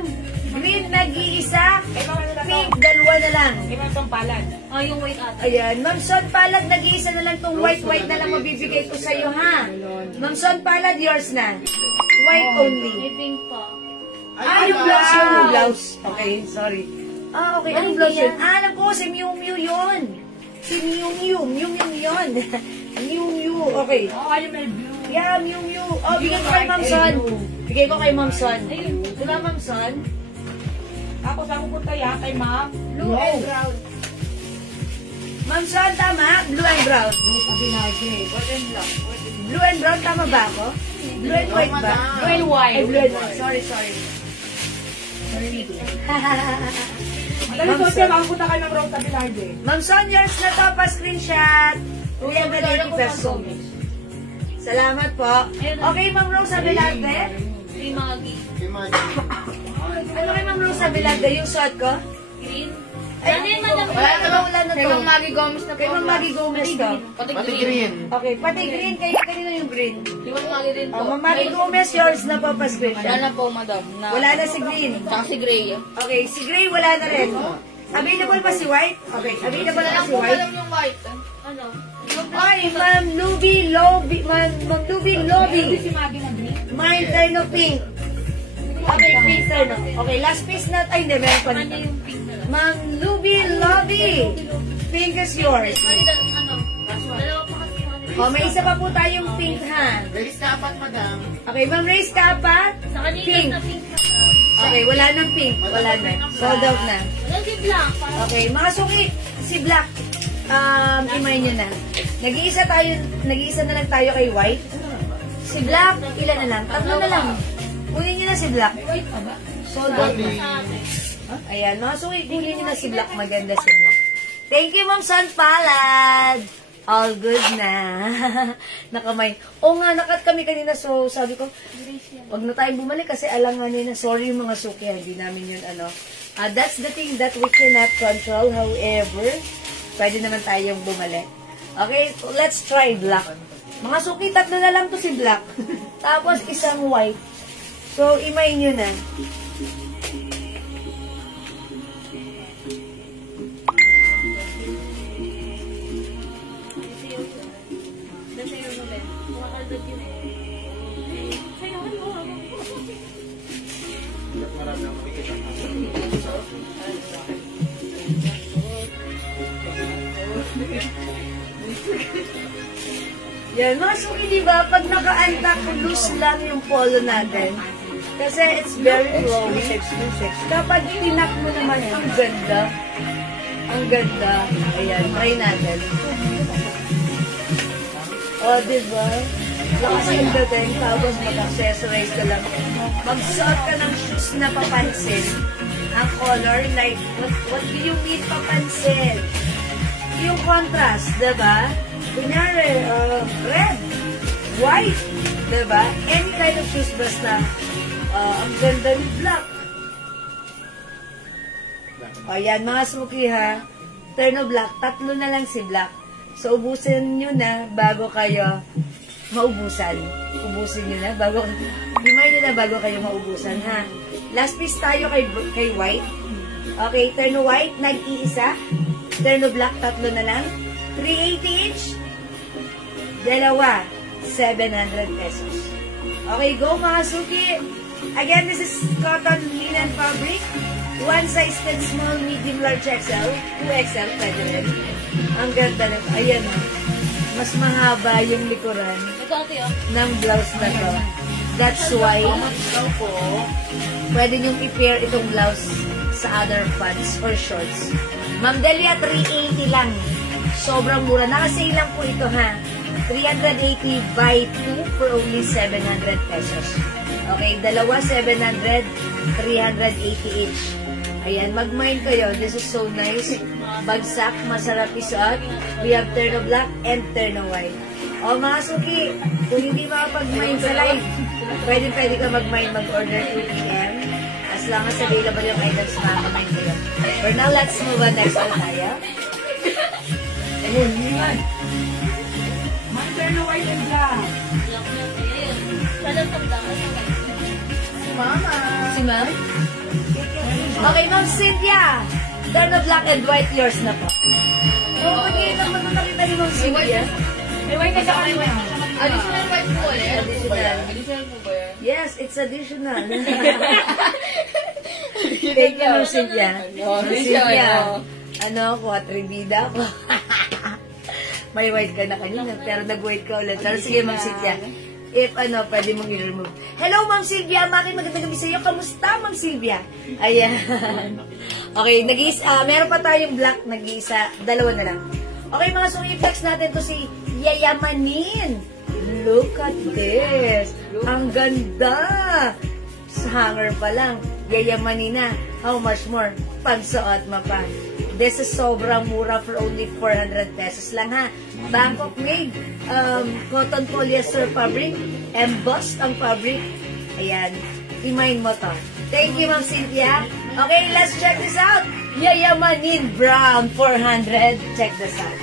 Green, nag-iisa. Pink, 2 na lang. Ibang itong palad. Oh, yung white ata. Ayan, Ma'am Son Palad, nag-iisa na lang itong white na lang mabibigay ko sa'yo, ha? Ma'am Son Palad, yours na. White only. May pink pa. Yung blouse yun, yung blouse. Okay, sorry. Okay, anong blouse yun? Alam ko, si Miu Miu yun. Si Miu Miu, Miu Miu yun. Miu Miu, okay. Yung may blue. Yeah, Miu Miu. Bigay ko kay Ma'am Son. Bigay ko kay Ma'am Son. Diba, Ma'am Son? Tapos ako punta yan kay Ma'am. Blue and brown. Ma'am Son, tama? Blue and brown. Blue and brown, tama ba ako? Blue and white ba? Blue and white. Ay, blue and white. Sorry. Madali ko siya, makapunta kayo ng Rosa Bilarde. Ma'am Son, yours na to, pa-screenshot. Kuya na 80 pesos. Salamat po. Okay, Ma'am Rosa Velarde. May Maggie. Ano kay Ma'am Rosa Velarde? Yung suot ko? Green. Ay, madam. wala na to. Kay Ma'am Maggie Gomez na Kay Ma'am Maggie Gomez to. Pati green. Okay, pati green. Kanina yung green. Yung Maggie rin po. Ma'am Maggie Gomez, yours na po, pa-screenshot. Wala na po madam. Wala na si green. Tsaka si Gray. Okay, si Gray wala na rin. Available pa si White? Okay, available na si White. yung white. Ano? Ay, Ma'am Luby Lobby. Ma'am Luby Lobby. Si Maggie na green. Mine terno pink. Okay, pink terno. Okay, last piece na. Ay, hindi, meron pa Ano nito. yung pink na lang? Ma'am Luby Lobby. Pink is yours. Ano? Dalawa pa kasi yung May isa pa po tayong pink, ha? Race dapat, madam. Okay, Ma'am Race Kapa. Sa kanina Pink. na pink na. Okay, wala nang pink. Wala na. Sold out na. Wala si black. Okay, mga suki, si Black, imay nyo na. Nag-iisa na lang tayo kay white. Si black, ilan na lang? 3 na lang. Kunin niyo na si black. Sold out na. Ayan, mga suki, kunin niyo na si black. Maganda si black. Thank you, Ma'am San Palad. All good na. Nakamay. Oo nga, nakat kami kanina. So, sabi ko, wag na tayong bumalik kasi alanganin na. Sorry yung mga suki. Hindi namin yun, that's the thing that we cannot control. However, pwede naman tayong bumalik. Okay, let's try black. Mga suki, 3 na lang to si black. Tapos, isang white. So, imay nyo na. Yan, mga suki, diba? Pag naka-antak, loose lang yung polo natin. Kasi it's very flowy. Kapag tinak mo naman, ang ganda. Ang ganda. Ayan, try natin. O, diba? Lakas yung dating, tapos mag-accessorize ka lang. Magsuot ka ng shoes na papansin. Ang color, like, what do you mean papansin? Yung contrast, diba? Kunyari, red, white, diba? Any kind of shoes basta. Ang ganda ni black. O yan, mga suki ha. Turn of black, 3 na lang si black. So, ubusin nyo na bago kayo maubusan. Ubusin nyo na bago, himay nyo na bago kayo maubusan ha. Last piece tayo kay white. Okay, turn of white, nag-iisa. Turn of black, 3 na lang. 380 each. Dalawa, 700 pesos. Okay, go mga suki. Again, this is cotton linen fabric. One size 10 small, medium, large XL. 2XL, pwede rin. Ang ganda nito. Ayan o. Mas mahaba yung likuran ng blouse na to. That's why, pwede nyo i-pair itong blouse sa other pants or shorts. Ma'am Delia, 380 lang. Sobrang mura. Naka-sale lang po ito ha. 380 by 2 for only 700 pesos. Okay, dalawa 700, 380 each. Ayan, mag-mind kayo. This is so nice. Bagsak, masarap isuot. We have turn of black and turn of white. O mga suki, kung hindi makapag-mind sa live, pwede ka mag-mind mag-order 2 p.m. As long as available yung items, makapag-mind kayo. For now, let's move on next one tayo. Ayun, yun. Turn of white and black. Si Ma'am? Okay, Ma'am Cynthia. Turn of black and white, yours na po. Kung pag-iitang mo na nakita ni Ma'am Cynthia. May white na sa kanila. Additional white po ulit? Additional. Additional po ba yan? Yes, it's additional. Thank you, Ma'am Cynthia. Ma'am Cynthia. Quatribida ko. May white ka na kanina, pero nag-white ka ulit. Pero sige, Ma'am Cynthia. If pwede mong i-remove. Hello, Ma'am Sylvia. Magandang gabi sa iyo. Kamusta, Ma'am Sylvia? Ayan. Okay, meron pa tayong black, nag-iisa. 2 na lang. Okay, mga sumi-flex natin to si Yayamanin. Look at this. Ang ganda. Sa hanger pa lang. Yayamanin na. How much more? Pagsuot mo pa. This is sobrang mura for only 400 pesos lang ha. Bangkok made, cotton polyester fabric, embossed ang fabric. Ayan, i-mind mo to. Thank you, Ma'am Cynthia. Okay, let's check this out. Yayamanin brown, 400. Check this out.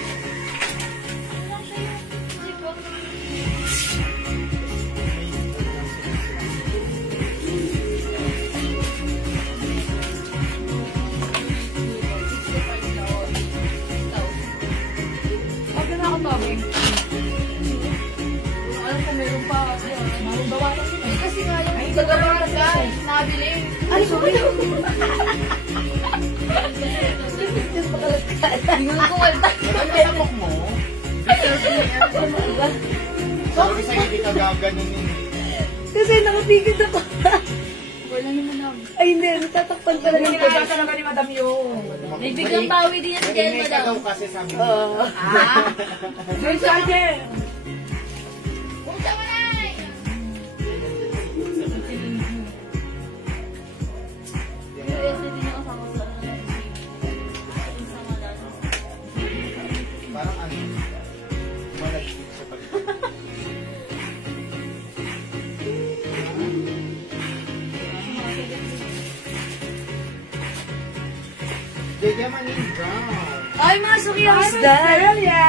Sa gawa guys, nabili. Ay, sorry. Tingnan ko wala. Ang tinamok mo? Sabi sa'yo, hindi ka gaganunin. Kasi nakapigil ako. Wala Ay, hindi. Natatakpan pala ng pagod. Pinagkasa naman ni Madam yun. May biglang bawi din yan si Jen, madam. kasi sabi mo. Oo. Sir Sergeant! Punta mo na! Parang ano, malagkit sa pag... Yayamanin brown. Ay, mga suki ang Celia!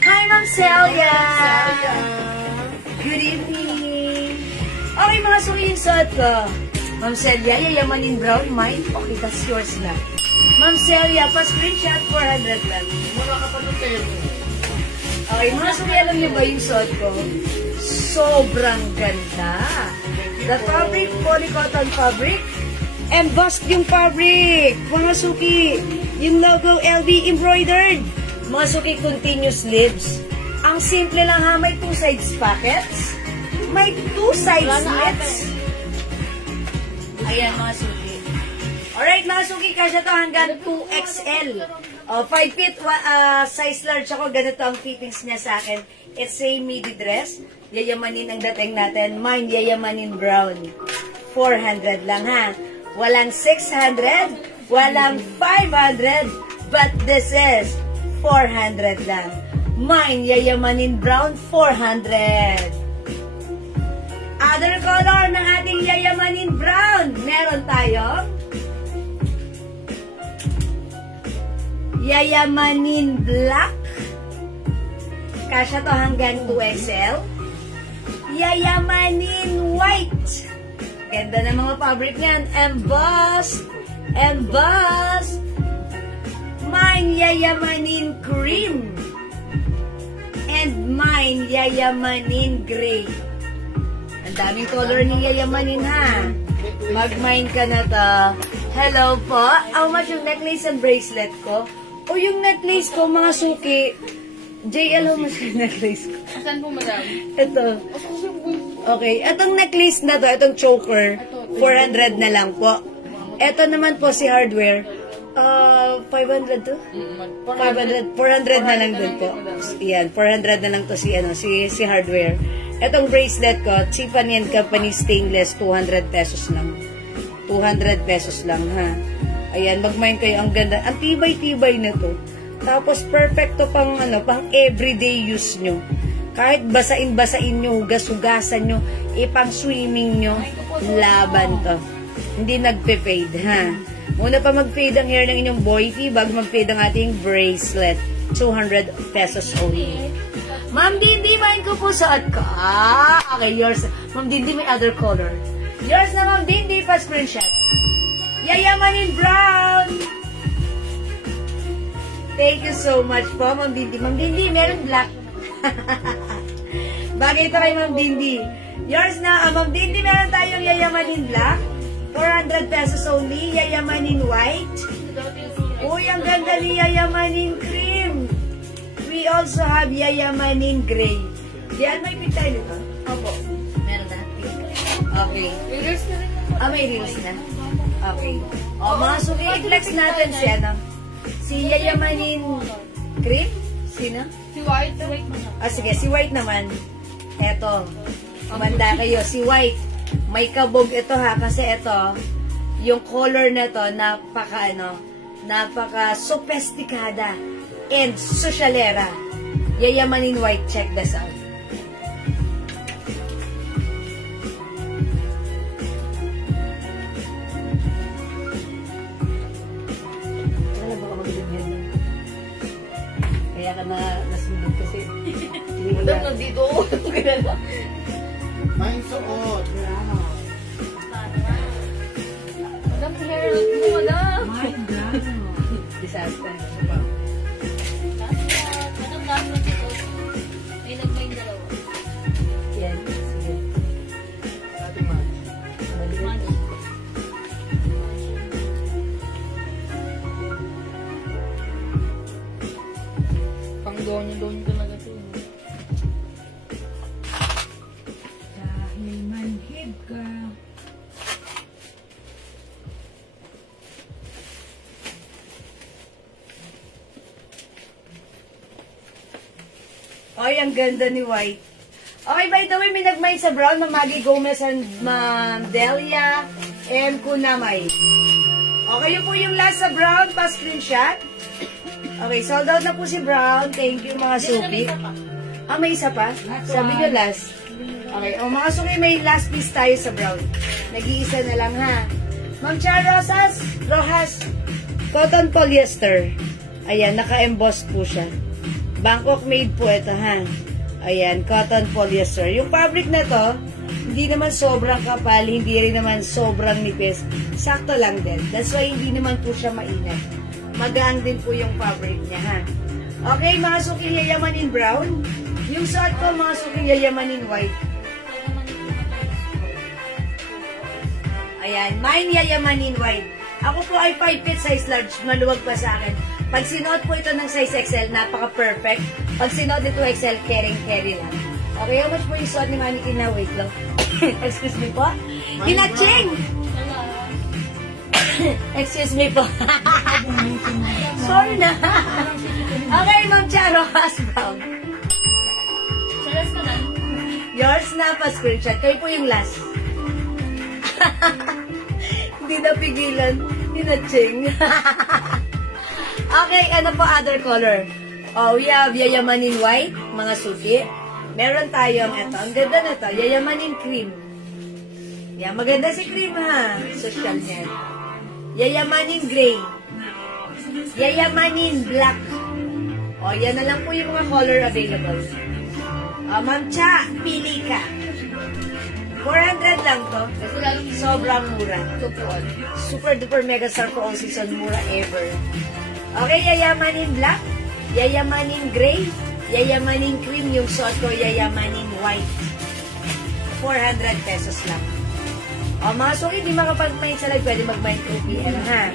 Hi, Ma'am Celia! Good evening! Okay, mga suki yung suot ko. Ma'am Celia, yayamanin brown, mine? Okay, that's yours na. Ma'am Celia, pa-screenshot 400 lang. Wala ka pa ng pera. Okay, mga suki, alam niyo ba yung suot ko? Sobrang ganda. The fabric, polycotton fabric. Embossed yung fabric. Mga suki, yung logo LV embroidered. Mga suki, continuous sleeves. Ang simple lang ha, may 2 sides pockets. May 2 sides slits. Ayan mga suki. Alright mga suki, kasya to hanggang 2XL. 5 feet, size large ako. Ganito ang fittings niya sa akin. It's a midi dress. Yayamanin ang dating natin. Mine, yayamanin brown. 400 lang ha. Walang 600, walang 500, but this is 400 lang. Mine, yayamanin brown, 400. Other color ng ating yayamanin brown. Meron tayo yayamanin black. Kasya to hanggang 2XL. Yayamanin white. Ganda ng mga fabric niyan. Embossed. Embossed. Mine, yayamanin cream. And mine, yayamanin gray. Ang daming color ni yayamanin ha. Mag-mine ka na to. Hello po. How much yung necklace and bracelet ko? O yung necklace ko, mga suki. JL, how much yung necklace ko? Saan po, madam? Ito. Okay, itong necklace na to, itong choker, 400 na lang po. Ito naman po si hardware, 500 to? 500, 400 na lang din po. Yan, 400 na lang to si, si hardware. Itong bracelet ko, Tiffany & Company stainless, 200 pesos lang. 200 pesos lang, ha. Ayan, mag-mine kayo, ang ganda. Ang tibay-tibay na to. Tapos, perfecto pang, pang everyday use nyo. Kahit basain-basain nyo, hugas-hugasan nyo, ipang swimming nyo, laban to. Hindi nagpe-fade, ha? Muna pa mag-fade ang hair ng inyong boyfie, bago mag-fade ang ating bracelet. 200 pesos only. Ma'am Dindi, main ko po suot ko. Okay, yours. Ma'am Dindi, may other color. Yours na, Ma'am Dindi, pa-screenshot. Yayamanin brown. Thank you so much po, Ma'am Dindi. Ma'am Dindi, meron black. Bagay ito kay Ma'am Dindi. Yours na, Ma'am Dindi, meron tayong yayamanin black. 400 pesos only. Yayamanin white. Uy, ang ganda ni yayamanin cream. We also have yayamanin gray. Diyan, may pink tayo nito? Opo. Meron na? Pink. Okay. Reels na rin. May reels na. Okay. O, mga suki, i-flex natin siya, no? Si yayamanin cream? Sino? Si White. Si White man. Sige, si White naman. Eto. Kumanda kayo. Si White. May kabog ito ha. Kasi ito, yung color na to, napaka-sopestikada and sosyalera. Yayamanin White. Check this out. Wala ba ka magiging yan? Kaya ka na nasunod kasi. Madam, nandito. Mine suot. Madam, hair mo, madam. My God. Disaster. Madam, last na dito. May nag-main dalawa. Yan. Sige. Ating man. Balik. Pang-donyo talaga ito. Dahil manhid ka. Oy, ang ganda ni white. Okay, by the way, may nag-mine sa brown. Mamagi Gomez and Ma'am Delia and Kunamay. Okay, yun po yung last sa brown. Pa-screenshot. Okay, sold out na po si brown. Thank you, mga suki. Ah, may isa pa? Sabi nyo last. Okay, o mga suki, may last piece tayo sa brown. Nag-iisa na lang, ha? Ma'am Cha Rojas, cotton polyester. Ayan, naka-emboss po siya. Bangkok made po ito, ha? Ayan, cotton polyester. Yung fabric na to, hindi naman sobrang kapal, hindi rin naman sobrang nipis. Sakto lang din. That's why hindi naman po siya mainit. Magaan din po yung fabric niya, ha? Okay, mga suki, yayamanin brown. Yung suot ko, mga suki, yayamanin white. Ayan, mine yayamanin white. Ako po ay 5 feet size large, maluwag pa sa akin. Pag sinuot po ito ng size XL, napaka-perfect. Pag sinuot ito XL, carry lang. Okay, how much po yung suot ni Mannequin na? Wait lang. Excuse me po. Hinaching! Excuse me po. Sorry na. Okay, Ma'am Charo, Brown. Salas ka na. Yours na pa screenshot. Kayo po yung last. Hindi napigilan. Hinaching. Okay, ano po other color? Oh, we have yayamanin white, mga suki. Meron tayong ito. Ang ganda na ito. Yayamanin cream. Yan, maganda si cream, ha? Social niya. Yayamanin gray. Yayamanin black. O, yan na lang po yung mga color available. Ma'am Cha, pili ka. 400 lang to. Sobrang mura. Super duper mega star for all season. Mura ever. Okay, yayamanin black. Yayamanin gray. Yayamanin cream. Yung suot ko, yayamanin white. 400 pesos lang. O, mga suki, di makapag-mind sa live, pwede mag-mind 2 p.m. ha?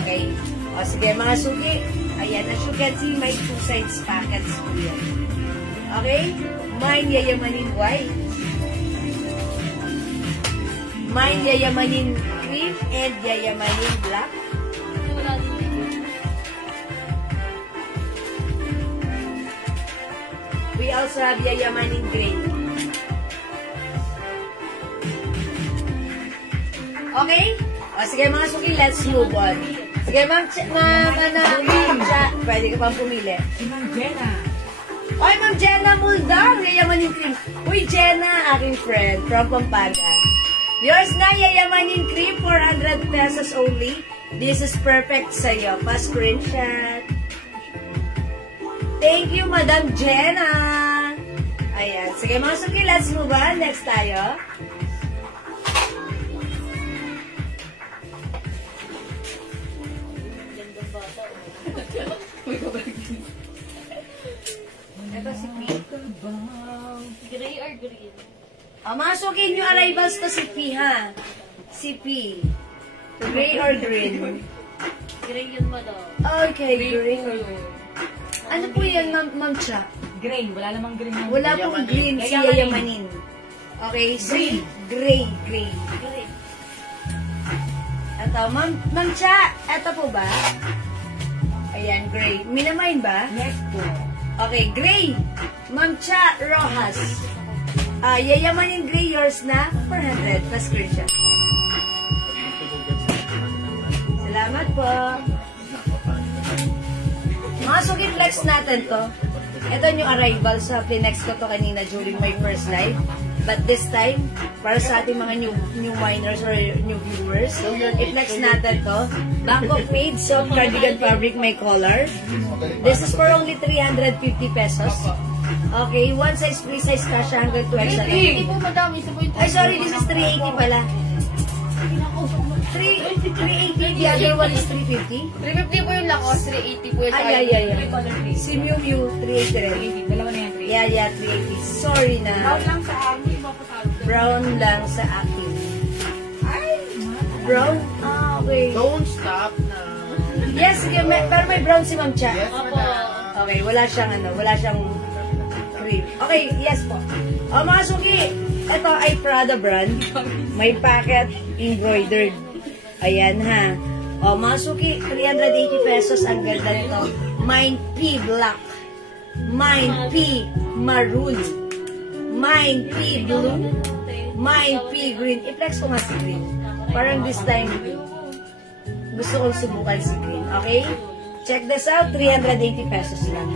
Okay. O, sige, mga suki. Ayan, as you can see, may 2 sides packets po yan. Okay? Mine yayamanin white. Mine yayamanin cream and yayamanin black. We also have yayamanin gray. Okay? O, sige mga suki, let's move on. Sige, ma'am, pwede ka pang pumili. Si Ma'am Jenna. Oy, Ma'am Jenna Muldar, yayamanin cream. Uy, Jenna, aking friend from Pampanga. Yours na, yayamanin cream, 400 pesos only. This is perfect sa'yo. Pa-screenshot. Thank you, Madam Jenna. Ayan. Sige, mga suki, let's move on. Next tayo. Ito si P. Gray or green? Mga suki, new arrivals to si P, ha? Si P. Gray or green? Gray yun mo daw. Okay, gray or green. Ano po yan, Ma'am Cha? Green. Wala namang green. Wala pong green si yayamanin. Okay, si gray. Gray. Ito, Ma'am Cha, ito po ba? Ayan, gray. Minamain ba? Yes po. Okay, gray. Ma'am Cha Rojas. Yayamanin gray, yours na 400. Pa-screenshot. Salamat po. Mga suki, flex natin to. Ito yung arrival sa Flinex ko to kanina during my first live. But this time, para sa ating mga new miners or new viewers, i-flex natin to. Bangkok made, soft cardigan fabric, may collar. This is for only 350 pesos. Okay, one size, free size kasha hanggang 2X. Hindi po madami. Isa po yung Ay, sorry, this is 380 pala. 380, the other one is 350. 350 po yung lakos, 380 po yung Ay. Si Miu Miu, 380 rin. Dalawa na yan. Yeah, 380. Sorry na. Lang sa amin. Mapatalo. Brown lang sa akin. Brown? Ah, okay. Don't stop na. Yes, sige, pero may brown si Ma'am Cha. Yes, Opo. madam. Okay, wala siyang cream. Okay, yes po. O mga suki, ito ay Prada brand. May packet embroidered. Ayan ha. O mga suki, 380 pesos ang ganda nito. Mine P Black. Mine P maroon. Mine P blue. Mine P green. I-flex ko nga si green. Parang this time, gusto kong subukan si green. Okay? Check this out. 380 pesos lang.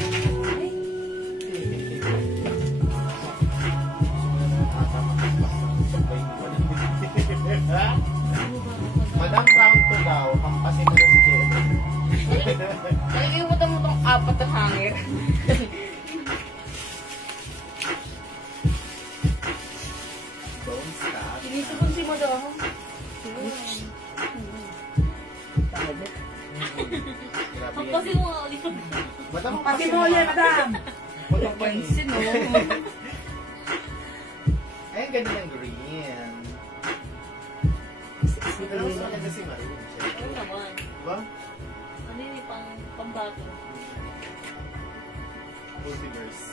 Madam round to daw, pampasin mo na si Jen. Talagay mo itong apat na hangir. Don't stop. Sinisipunsi mo daw. Grabe yan. Kasi mo nga ulit. Madam, Pati mo yan, madam. Walang Pansin, no? Ay, ang ganda ng green. Pero mas maganda si Maroon. Ano naman? Diba? Ano yun, pambato. Multiverse.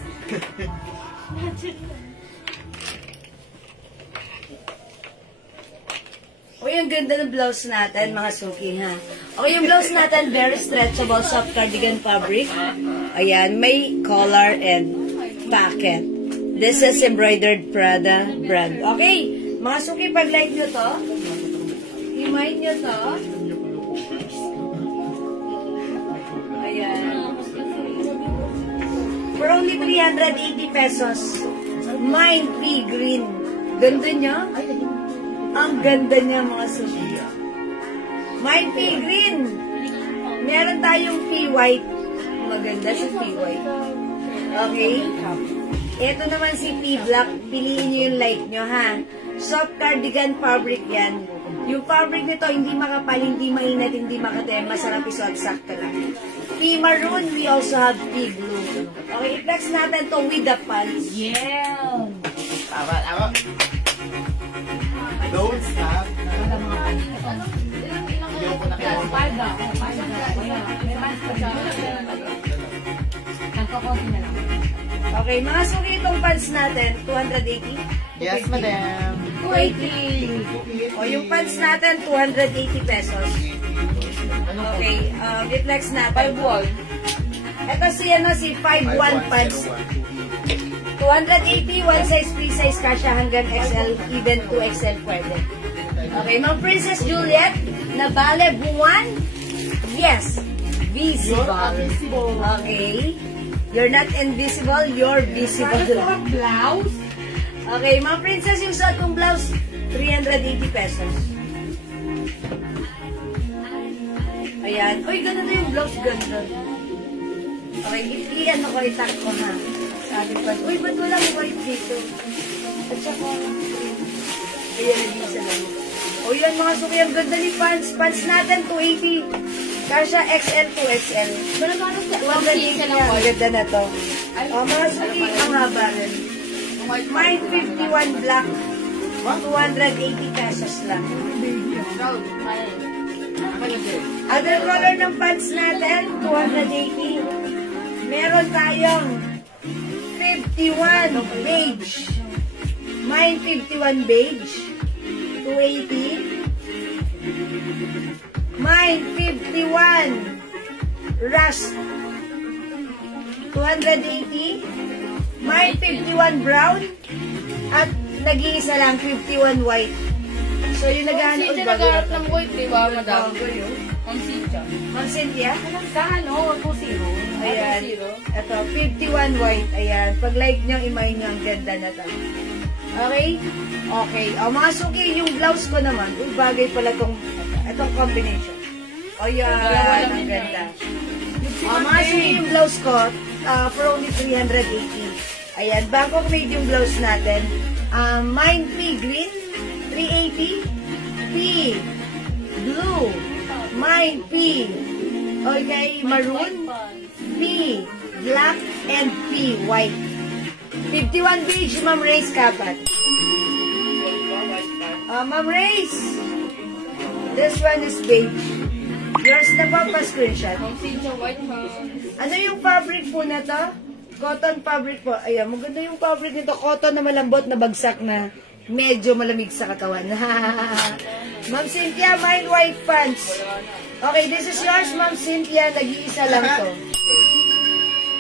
O yung ganda ng blouse natin, mga suki, ha? O yung blouse natin, very stretchable, soft cardigan fabric. Ayan, may collar and pocket. This is embroidered Prada brand. Okay, mga suki, pag like nyo to, i-mind nyo to. Ayan. For only 380 pesos. Mine P green. Ganda nyo? Ang ganda niya, mga sushi. Mine P green. Meron tayong P white. Maganda si P white. Okay? Ito naman si P black. Piliin nyo yung light nyo, ha? Soft cardigan fabric yan. Yung fabric nito, hindi makapal, hindi mainat, hindi makate. Masarap isuot, sakto lang. P maroon, we also have P blue. Okay, i-flex natin to with the pants. Yeah! Tama. Don't stop. Wala mga pants. Ayoko na kayo. Five daw. Kaya, may pants pa siya. Nagkakonti na lang. Okay, mga suki itong pants natin, 280. Yes, madam. 280. O, yung pants natin, 280 pesos. Okay, i-flex natin. 5-1. Ito si 5-1 pants. 280, one size, free size, kasha hanggang XL, even 2XL pwede. Okay, mga Princess Juliet, na bale buwan? Yes, visible. Okay. You're not invisible, you're visible. Blouse? Okay, mga princess, yung suot kong blouse, 380 pesos. Ayan. Uy, ganun na yung blouse, ganda. Okay, i-ano ko, itak ko, ha. Sabi ko, uy, ba't walang white dito? At saka, ayan, nag-isa lang. O yan, mga suki, ang ganda ni pants. Pants natin, 280. Kasha XL, 2XL. Malabano sa 280 na, ang ganda na to. O, mga suki, ang haba rin. Mine 51 black. 280 pesos lang. Other color ng pants natin, 280. Meron tayong 51 beige. Mine 51 beige. 280. Mine 51 rust. 280. Mine 51 brown. At nag-iisa lang, 51 white. So, yung naghahanap ng white, di ba, madam? Ang Cynthia. Ma'am Cynthia? Sa ano? 2-0. Ayan. Ito, 51 white. Ayan. Pag like nyo, imay nyo, ang ganda na to. Okay? Okay. O, mga suki, yung blouse ko naman, bagay pala itong combination. O, yan. Ang ganda. O, mga suki, yung blouse ko, for only 380. Ayan. Bago made yung blouse natin, mine P green, 380. P blue. Mine P. Okay, maroon. P black and P white. 51 beige, Ma'am Ray's kapat. Ma'am Ray's. This one is beige. Yours na ba pa screenshot? Ang Cynthia white ha. Ano yung fabric po na to? Cotton fabric po. Ayan, maganda yung fabric nito. Cotton na malambot na bagsak na medyo malamig sa katawan. Ma'am Cynthia, mine white pants. Okay, this is yours, Ma'am Cynthia. Nag-iisa lang to.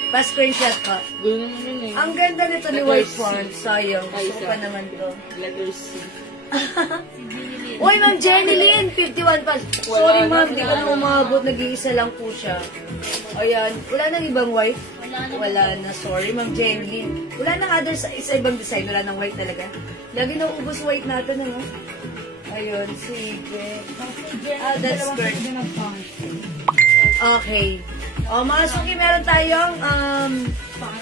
Pa-screenshot ko. Gulo naman eh. Ang ganda nito ni Letter White C. Font. Sayang. Ay, Gusto pa isa. naman to. Letter C. Uy, Ma'am Jenny Lynn, 51 pa. Sorry, ma'am, di ko na umabot. Nag-iisa lang po siya. Ayan. Wala nang ibang white? Wala na. Sorry, Ma'am Jenny Lynn. Wala nang other sa ibang design. Wala nang white talaga. Lagi na ubos white natin, ano? Ayun, sige. That's skirt. Okay. O, mga suki, meron tayong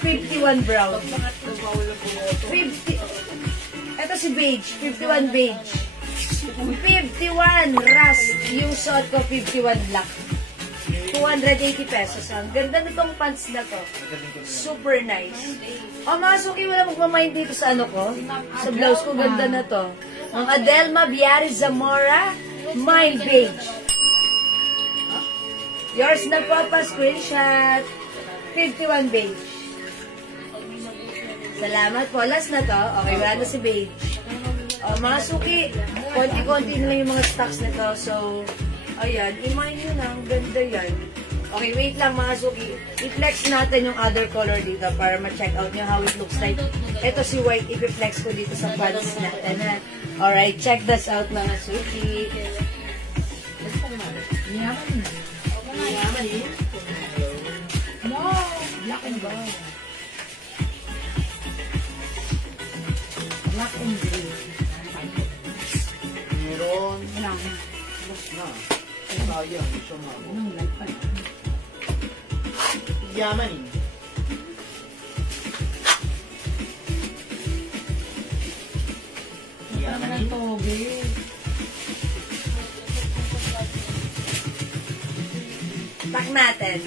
51 brown. 50. Ito si beige. 51 beige. 51 rust. Yung suot ko, 51 black. 280 pesos. Ang ganda nitong pants na to. Super nice. O, mga suki, wala magmamind dito sa ano ko. Sa blouse ko, ganda na to. Ang Adelma Biaris Zamora, mine beige. Yours na po pa, screenshot. 51 beige. Salamat po. Last na to. Okay, wala na si beige. O, mga suki, konti-konti na lang yung mga stocks nito. So, ayan, i-mine nyo na. Ang ganda yan. Okay, wait lang mga suki. I-flex natin yung other color dito para ma-check out nyo how it looks like. Ito si white, i-flex ko dito sa pants natin. Ha? Alright, check this out mga suki. Yaman. No, black and brown. Black and grey. Meron. Wala na. Na. Sayang. Gusto mo ako. Anong light pa lang? Yaman eh. Yaman ang toge. Pack natin.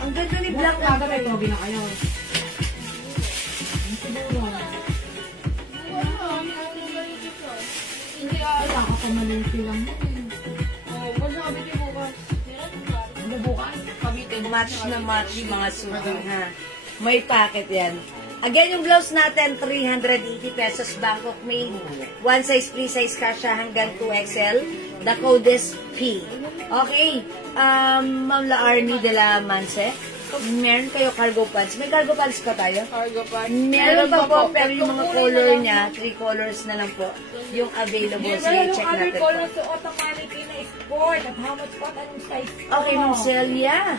Ang ganda ni Black Black na. na may toge na kayo. Siguro. Wala ka pa malinti lang. Ano bukas? Match na match mga suki ha. May packet yan. Again, yung blouse natin, 380 pesos Bangkok made. One size, free size ka siya hanggang 2XL. The code is P. Okay. Ma'am La Army de la Manse. Meron kayo cargo pants. May cargo pants pa tayo? Cargo pa. Meron pa po, pero yung mga color niya, 3 colors na lang po, yung available. Sige, check natin po. color to automatic na sport. At how much pot? Anong size? Okay, Ma'am Celia.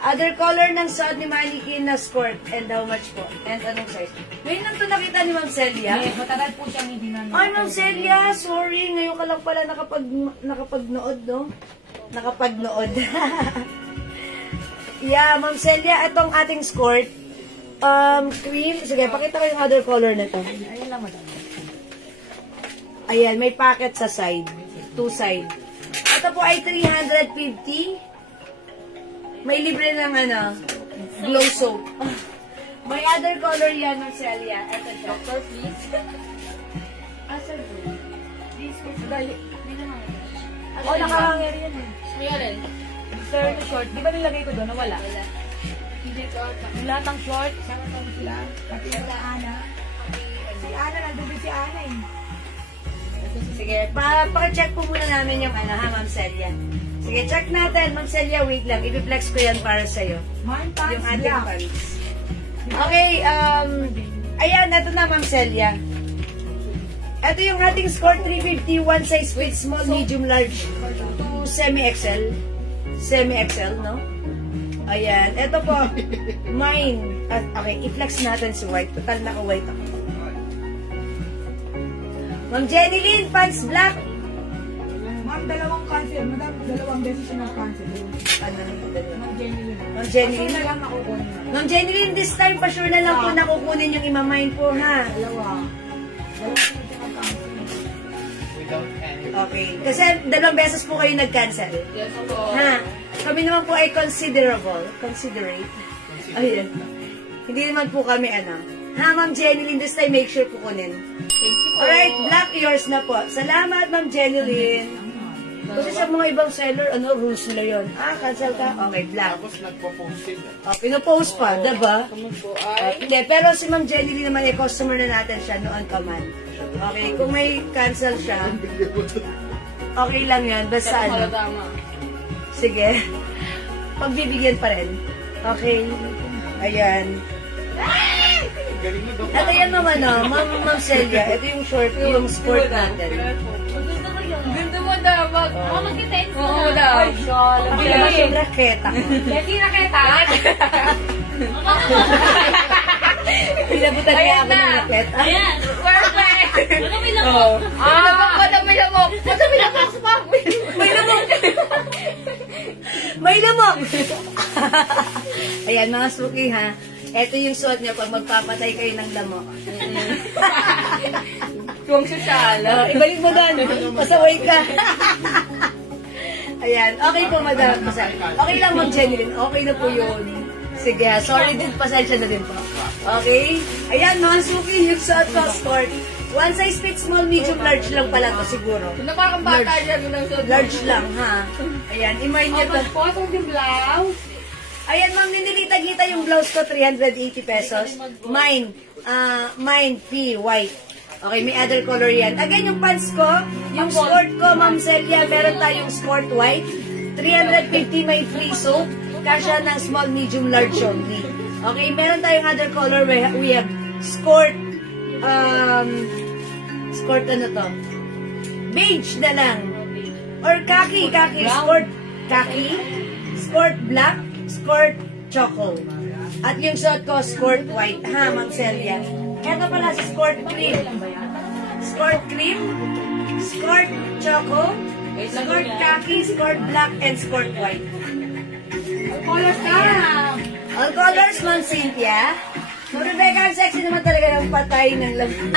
Other color ng suot ni Mannequin na skirt. And how much po? And anong size? Ngayon lang ito nakita ni Ma'am Celia. Yes, matagal po siyang hindi na. Ay, Ma'am Celia, sorry. Ngayon ka lang pala nakapagnood, no? Nakapagnood. Yeah, Ma'am Celia, itong ating skirt, cream. Sige, pakita ko yung other color na to. Ayun lang, madam. Ayan, may packet sa side. 2 side. Ito po ay 350. May libre ng glow soap. May other color yan, Ma'am Celia. Ito siya. Doctor, please. Asa po? Please, dali. Oh, nakahanger yan eh. Mayroon. Sir, yung short. Di ba nilagay ko doon? Nawala. Wala. Hindi ko. Yung lahat ng short, sama kami sila. Pati yung Ana. Si Ana, nandun si Ana eh. Sige, pakicheck po muna namin yung Ma'am Celia. Sige, check natin. Ma'am Celia, wait lang. I-flex ko yan para sa'yo. Mine pants Yung ating black. pants. Okay, ayan, ito na, Ma'am Celia. Ito yung ating score 350, one size fit, small, medium, large, to semi-XL. Semi-XL, no? Ayan, ito po, mine. Okay, i-flex natin si white. Total naka-white ako. Ma'am Jenny Lynn, pants black. Ma'am, dalawang cancel. Madam, dalawang beses siya na-cancel. Ano? Ma'am Jenny Lynn. Ma'am Jenny Kasi na Lynn. lang nakukunin. Ma'am Jenny Lynn, this time pa sure na lang po nakukunin yung imamine po, ha? Dalawa. Dalawa siya na-cancel. Without any. Okay. Kasi dalawang beses po kayo nag-cancel. Yes po. Ha? Kami naman po ay considerate. Ayun. Hindi naman po kami Ha, Ma'am Jenny Lynn, this time make sure kukunin. Thank you po. Alright, black yours na po. Salamat, Ma'am Jenny Lynn. Kasi sa mga ibang seller, rules nila yun. Cancel ka? Okay, black. Tapos nagpo-post sila. Pinopost pa, diba? Po ay. Hindi, pero si Ma'am Jenny Lynn naman ay customer na natin siya noon pa man. Okay, kung may cancel siya, okay lang yan. Basta Tama. Sige. Pagbibigyan pa rin. Okay. Ayan. Galing mo, Dok. At ayan naman, Ma'am Celia, ito yung short, yung sport natin. Gusto ko yun. Ganda mo daw. Mag-intense mo Oo na. daw. Pinabas yung raketa. Kasi nakita. Pinabutan niya ako Ayan ng na. raketa. Ayan. Perfect. Ano may lamok? Madami lamok. May lamok! May lamok! Ayan, mga suki ha. Ito yung suot niya pag magpapatay kayo ng lamok. Kung sasala. Ibalik mo doon. Pasaway ka. Ayan. Okay po, madam. Okay lang, Ma'am Jeneline. Okay na po yun. Sige ha. Sorry din. Pasensya na din po. Okay? Ayan, mga suki. Yung suot ko, sport. One size fits small, medium, large lang pala to siguro. Nakakambata dyan yung nasa Large lang, ha? Ayan, i-mind niyo to. Photo yung blouse. Ayan, ma'am, ninilita-gita yung blouse ko, 380 pesos. Mine, P, white. Okay, may other color yan. Again, yung pants ko, yung sport ko, Ma'am Celia, meron tayong sport white. 350 may free soap. Kasya ng small, medium, large only. Okay, meron tayong other color. We have sport, sport ano to? Beige na lang. Or khaki, sport khaki, sport black, sport choco. At yung suot ko, sport white. Ha, Ma'am Celia. Ito pala sa sport cream. Sport cream, sport choco, sport khaki, sport black, and sport white. Colors na. All colors, Ma'am Cynthia. Ma'am Rebecca, ang sexy naman talaga ng patay ng lamok.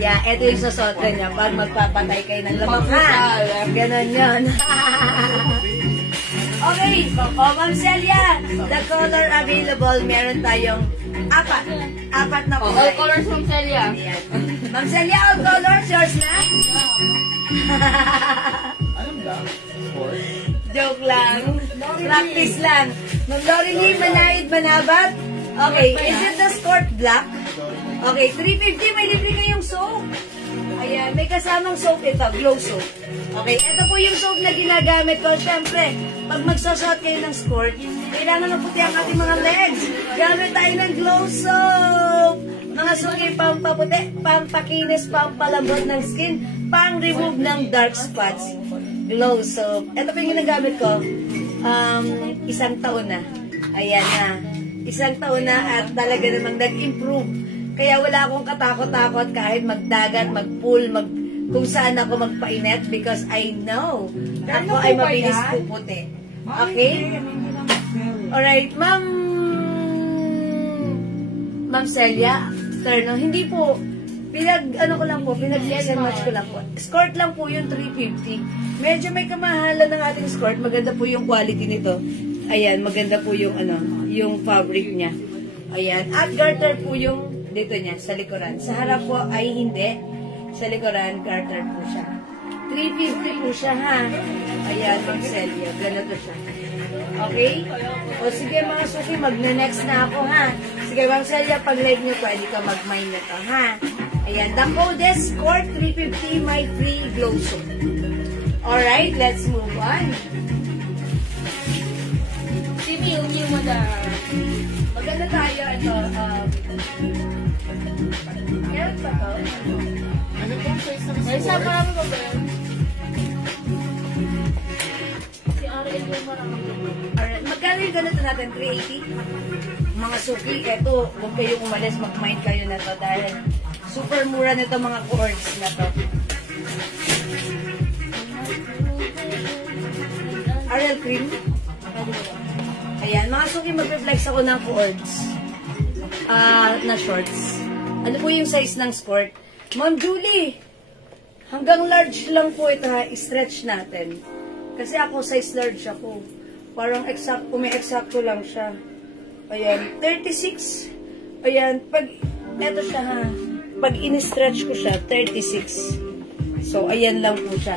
Yeah, ito yung sasuot ko niya pag magpapatay kayo ng lamok. Ha? Ganon yun. Okay. Ma'am Celia, the color available, meron tayong apat na kulay. All colors from Celia. Ayan. Ma'am Celia, all colors, yours na? Anong lang? Sport? Joke lang. Practice lang. Ma'am Lorelie, manahid, manabat. Okay, is it the sport black? Okay, 350, may libre kayong soap. Ayan, may kasamang soap ito, glow soap. Okay, ito po yung soap na ginagamit ko. Siyempre, pag magsasuot kayo ng sport, kailangan maputi ang ating mga legs. Gamit tayo ng glow soap. Mga suki, pampaputi, pampakinis, pampalambot ng skin, pang-remove ng dark spots. Glow soap. Ito po yung ginagamit ko. 1 taon na. Ayan na. 1 taon na at talaga namang nag-improve. Kaya wala akong katakot-takot kahit magdagat, mag-pool, kung saan ako magpainit because I know ako ay mabilis puputi. Okay? Alright, Ma'am Celia, Terno, hindi po, pinag-mix and match ko lang po. Skirt lang po yung 350. Medyo may kamahalan ng ating skirt. Maganda po yung quality nito. Ayan, maganda po yung yung fabric niya. Ayan, at garter po yung dito niya, sa likuran. Sa harap po ay hindi. Sa likuran, garter po siya. 350 po siya, ha? Ayan, Ma'am Celia. Ganito siya. Okay? O sige, mga suki, mag-next na ako, ha? Sige, Ma'am Celia, pag live niyo, pwede ka mag-mine na to, ha? Ayan, the code is Court 350, my free glow soap. Alright, let's move on. Si Miu mo da. Maganda tayo, ito, meron pa to? Ano pong size ng Ay, sa sport? marami ba ba yun? Si Ariel yung marami. Alright, magkano yung ganito natin? 380? Mga suki, eto, huwag kayong umalis, mag-mind kayo na to dahil super mura nito mga cords na to. Ariel cream. Ayan, mga suki, mag-reflex ako ng cords na shorts. Ano po yung size ng sport? Ma'am Julie, hanggang large lang po ito ha, i-stretch natin. Kasi ako size large ako. Parang umi-exacto lang siya. Ayan, 36. Ayan, pag, eto siya ha. Pag in-stretch ko siya, 36. So, ayan lang po siya.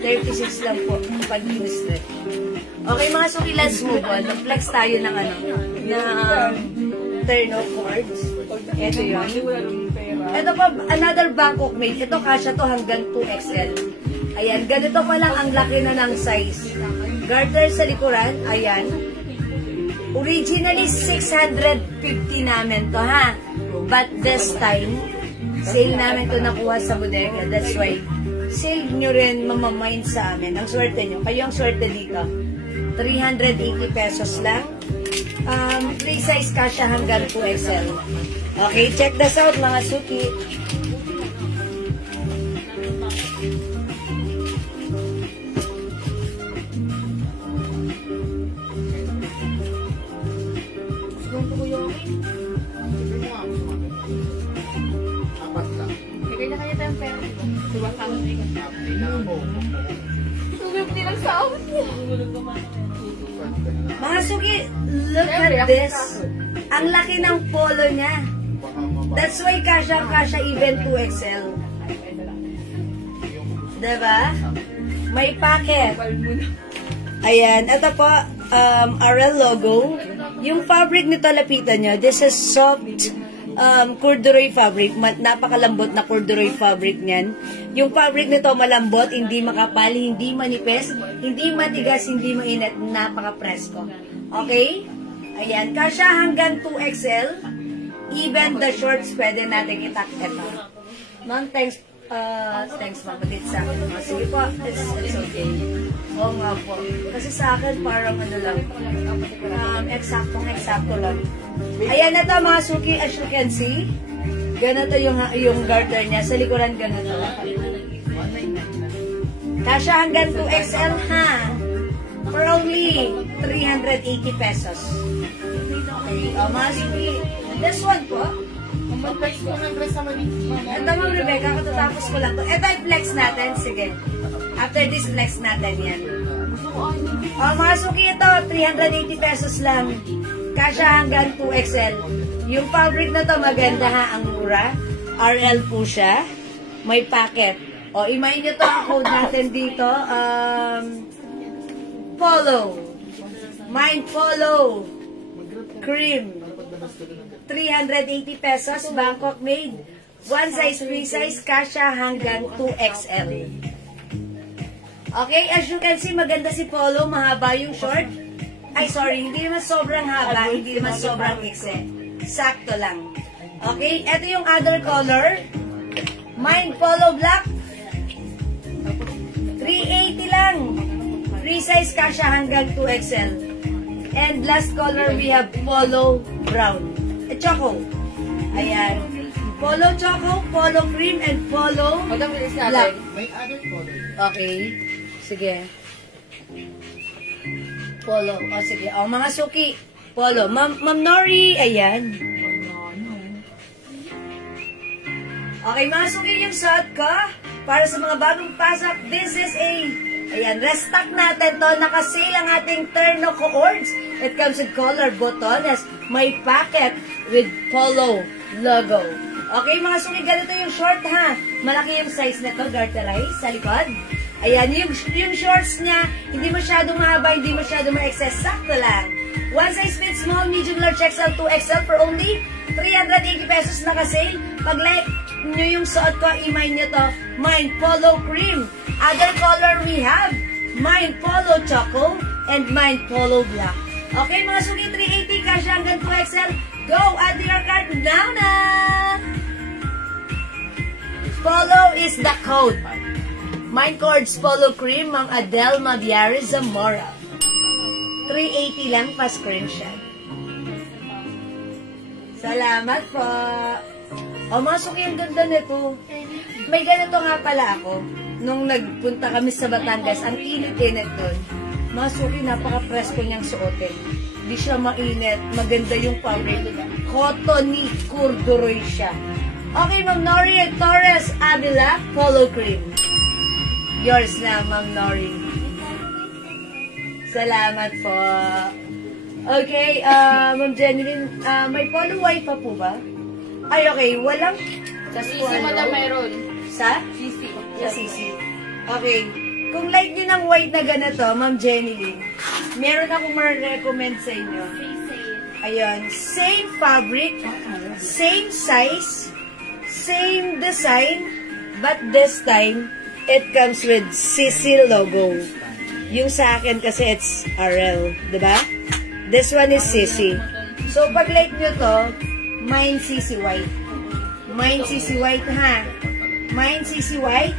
36 lang po pag in-stretch. Okay, mga suki, let's move on. Flex tayo ng turn-off cords. Ito yun. Ito pa, another Bangkok made. Ito, kasya to hanggang 2XL. Ayan, ganito pa lang ang laki na ng size. Garter sa likuran, ayan. Originally, 650 namin to, ha? But this time, sale namin to nakuha sa bodega. That's why, sale nyo rin mamamind sa amin. Ang swerte nyo. Kayo ang swerte dito. 380 pesos lang. Free size kasha hanggang 2XL. Okay, check this out mga suki. Apat lang. Bigay na kaya tayong pera. Diba ka? Kailangan mo. Tulog nilang sa akin niya. Tulog ka man. Mga suki, look at this. Ang laki ng polo niya. That's why kasha even 2XL. Diba? May packet. Ayan, ito po, RL logo. Yung fabric nito, lapitan nyo. This is soft corduroy fabric. Napakalambot na corduroy fabric niyan. Yung fabric nito malambot, hindi makapal, hindi manipis, hindi matigas, hindi mainit, napaka-presko. Okay? Ayan, kasha hanggang 2XL. Even the shorts, pwede natin itak ito. Ma'am, thanks. Thanks, ma'am. Pagit sa akin. Sige po, it's okay. Oo nga po. Kasi sa akin, parang ano lang, eksakto lang. Ayan na to mga suki, as you can see. Ganito yung garter niya. Sa likuran, ganito. Kasha hanggang 2XL, ha? For only 380 pesos. Okay, mga suki. This one po. Mag-flex ko ng dress sa mali. Ito mo, Rebecca, katatapos ko lang to. Ito yung flex natin. Sige. After this, flex natin yan. Mga suki ito, 380 pesos lang. Kasha hanggang 2XL. Yung fabric na to maganda ha, ang mura. RL po siya. May packet. O, imayin nyo to ang code natin dito. Polo. Mind Polo. Cream. 380 pesos, Bangkok made. One size, free size, kasha hanggang 2XL. Okay, as you can see, maganda si Polo, mahaba yung short. Ay, sorry, hindi naman sobrang haba, hindi naman sobrang ikse. Sakto lang. Okay, ito yung other color. Mind Polo Black. 380 lang. Free size, kasha hanggang 2XL. And last color, we have Polo Brown. Choco. Ayan. Polo Choco, Polo Cream, and Polo Black. May other color. Okay. Sige. Polo. O, sige. O, mga suki. Polo. Ma'am Nori. Ayan. Okay, mga suki yung suot ko. Para sa mga bagong pasok, this is a... Ayan, restock natin to. Nakasale ang ating Terno Coords. It comes with collar botones. May packet with Polo logo. Okay, mga suki, ganito yung short, ha? Malaki yung size nito, garterized sa likod. Ayan, yung shorts niya, hindi masyadong mahaba, hindi masyadong ma-excess. Sakto lang. One size fits small, medium, large, XL, 2XL for only 380 pesos nakasale. Pag like nyo yung suot ko, email nyo to, Mind Polo Cream. Other color we have, Mind Polo Choco and Mind Polo Black. Okay, mga suki, 380, kasha hanggang 2XL. Go, add your card now na! Polo is the code. Mind Cords Polo Cream, Mang Adele Mabiari Zamora. 380 lang pa screenshot. Salamat po. O, mga suki, ang ganda nito. May ganito nga pala ako. Nung nagpunta kami sa Batangas, ang init-init doon. Mga suki, napaka-presko niyang suotin. Hindi siya mainit. Maganda yung fabric. Cottony corduroy siya. Okay, Ma'am Nori Torres Avila, Polo Cream. Yours na, Ma'am Nori. Salamat po. Okay, Ma'am Jeneline, may polo white pa po ba? Ay, okay, walang Sisi mo na mayroon. sa? Sisi. Sa sisi. Okay. Kung like nyo ng white na ganito, Ma'am Jeneline, meron akong ma-recommend sa inyo. Ayun. Same fabric, same size, same design, but this time, it comes with Sisi logo. Yung sa akin kasi it's RL, diba? This one is Sissy. So, pag like nyo to, mine Sissy White. Mine Sissy White, ha? Mine Sissy White.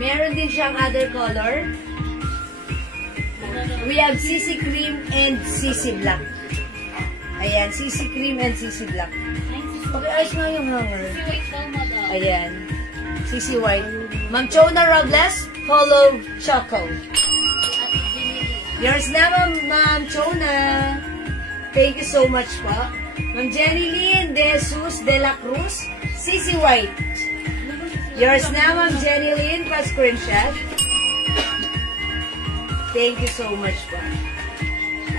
Meron din siyang other color. We have Sissy Cream and Sissy Black. Ayan, Sissy Cream and Sissy Black. Okay, ayos nga yung hanger. Wait daw, madam. Ayan. Sissy White. Ma'am Chona Robles, Hollow Choco. Yours na, Ma'am Chona. Thank you so much po. Ma'am Jenny Lynn De Jesus De La Cruz, Sissy White. Yours na, Ma'am Jenny Lynn, pa-screenshot. Thank you so much po.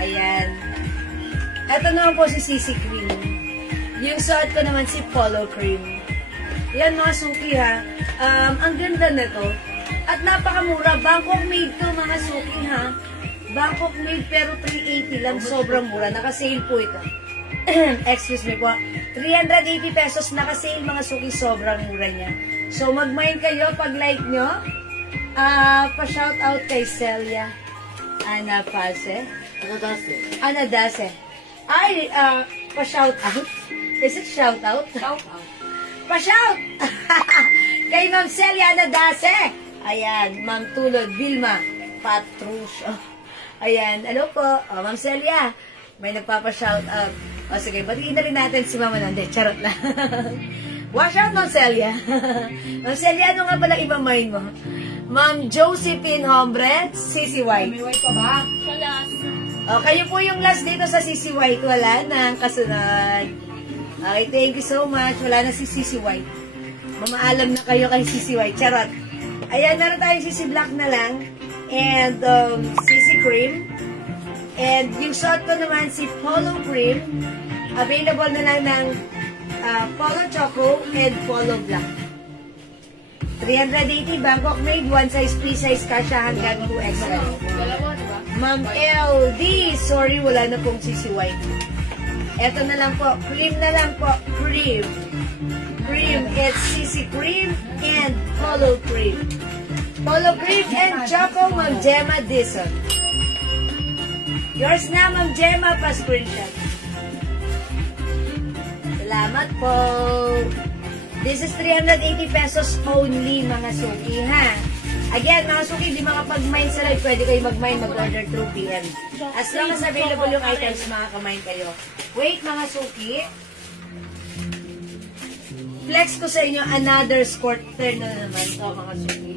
Ayan. Ito naman po si Sissy Cream. Yung suot ko naman si Polo Cream. Yan mga suki ha. Ang ganda na to. At napakamura. Bangkok made to mga suki ha. Bangkok made pero 380 lang. Sobrang mura. Naka-sale po ito. Excuse me po. 380 pesos naka-sale mga suki. Sobrang mura niya. So mag-mine kayo pag like nyo. Pa-shout out kay Celia Ana Pase. Ana Dase. Ay, pa-shout out. Is it shout out? Shout out. Pa-shout! Kay Ma'am Celia Nadase. Ayan, Ma'am Tulod Vilma Patrusio. Ayan, hello po. Ma'am Celia, may nagpapa-shout out. O sige, batiin na rin natin si Mama Nande. Charot lang. Wash out, Ma'am Celia. Ma'am Celia, ano nga pala iba-mine mo? Ma'am Josephine Hombre, Sissy White. May white pa ba? Sa last. O, kayo po yung last dito sa Sissy White. Wala nang kasunod. Okay, thank you so much. Wala na si Sissy White. Mamaalam na kayo kay Sissy White. Charot. Ayan, meron tayong Sissy Black na lang. And Sissy Cream. And yung suot ko naman si Polo Cream. Available na lang ng Polo Choco and Polo Black. 380 Bangkok made. One size, P-size kasha hanggang 2XL. Dalawa, di ba? Ma'am LD. Sorry, wala na pong Sissy White. Eto na lang po. Cream na lang po. Cream. Cream. It's Sissy Cream and Polo Cream. Polo Cream and Choco, Ma'am Gemma Dison. Yours na, Ma'am Gemma, pa-screenshot. Salamat po. This is 380 pesos only, mga suki, ha? Again, mga suki, di makapag-mine sa live, pwede kayo mag-mine, mag-order through PM. As long as available yung items, makaka-mine kayo. Wait, mga suki. Flex ko sa inyo, another skirt turn na naman to, mga suki.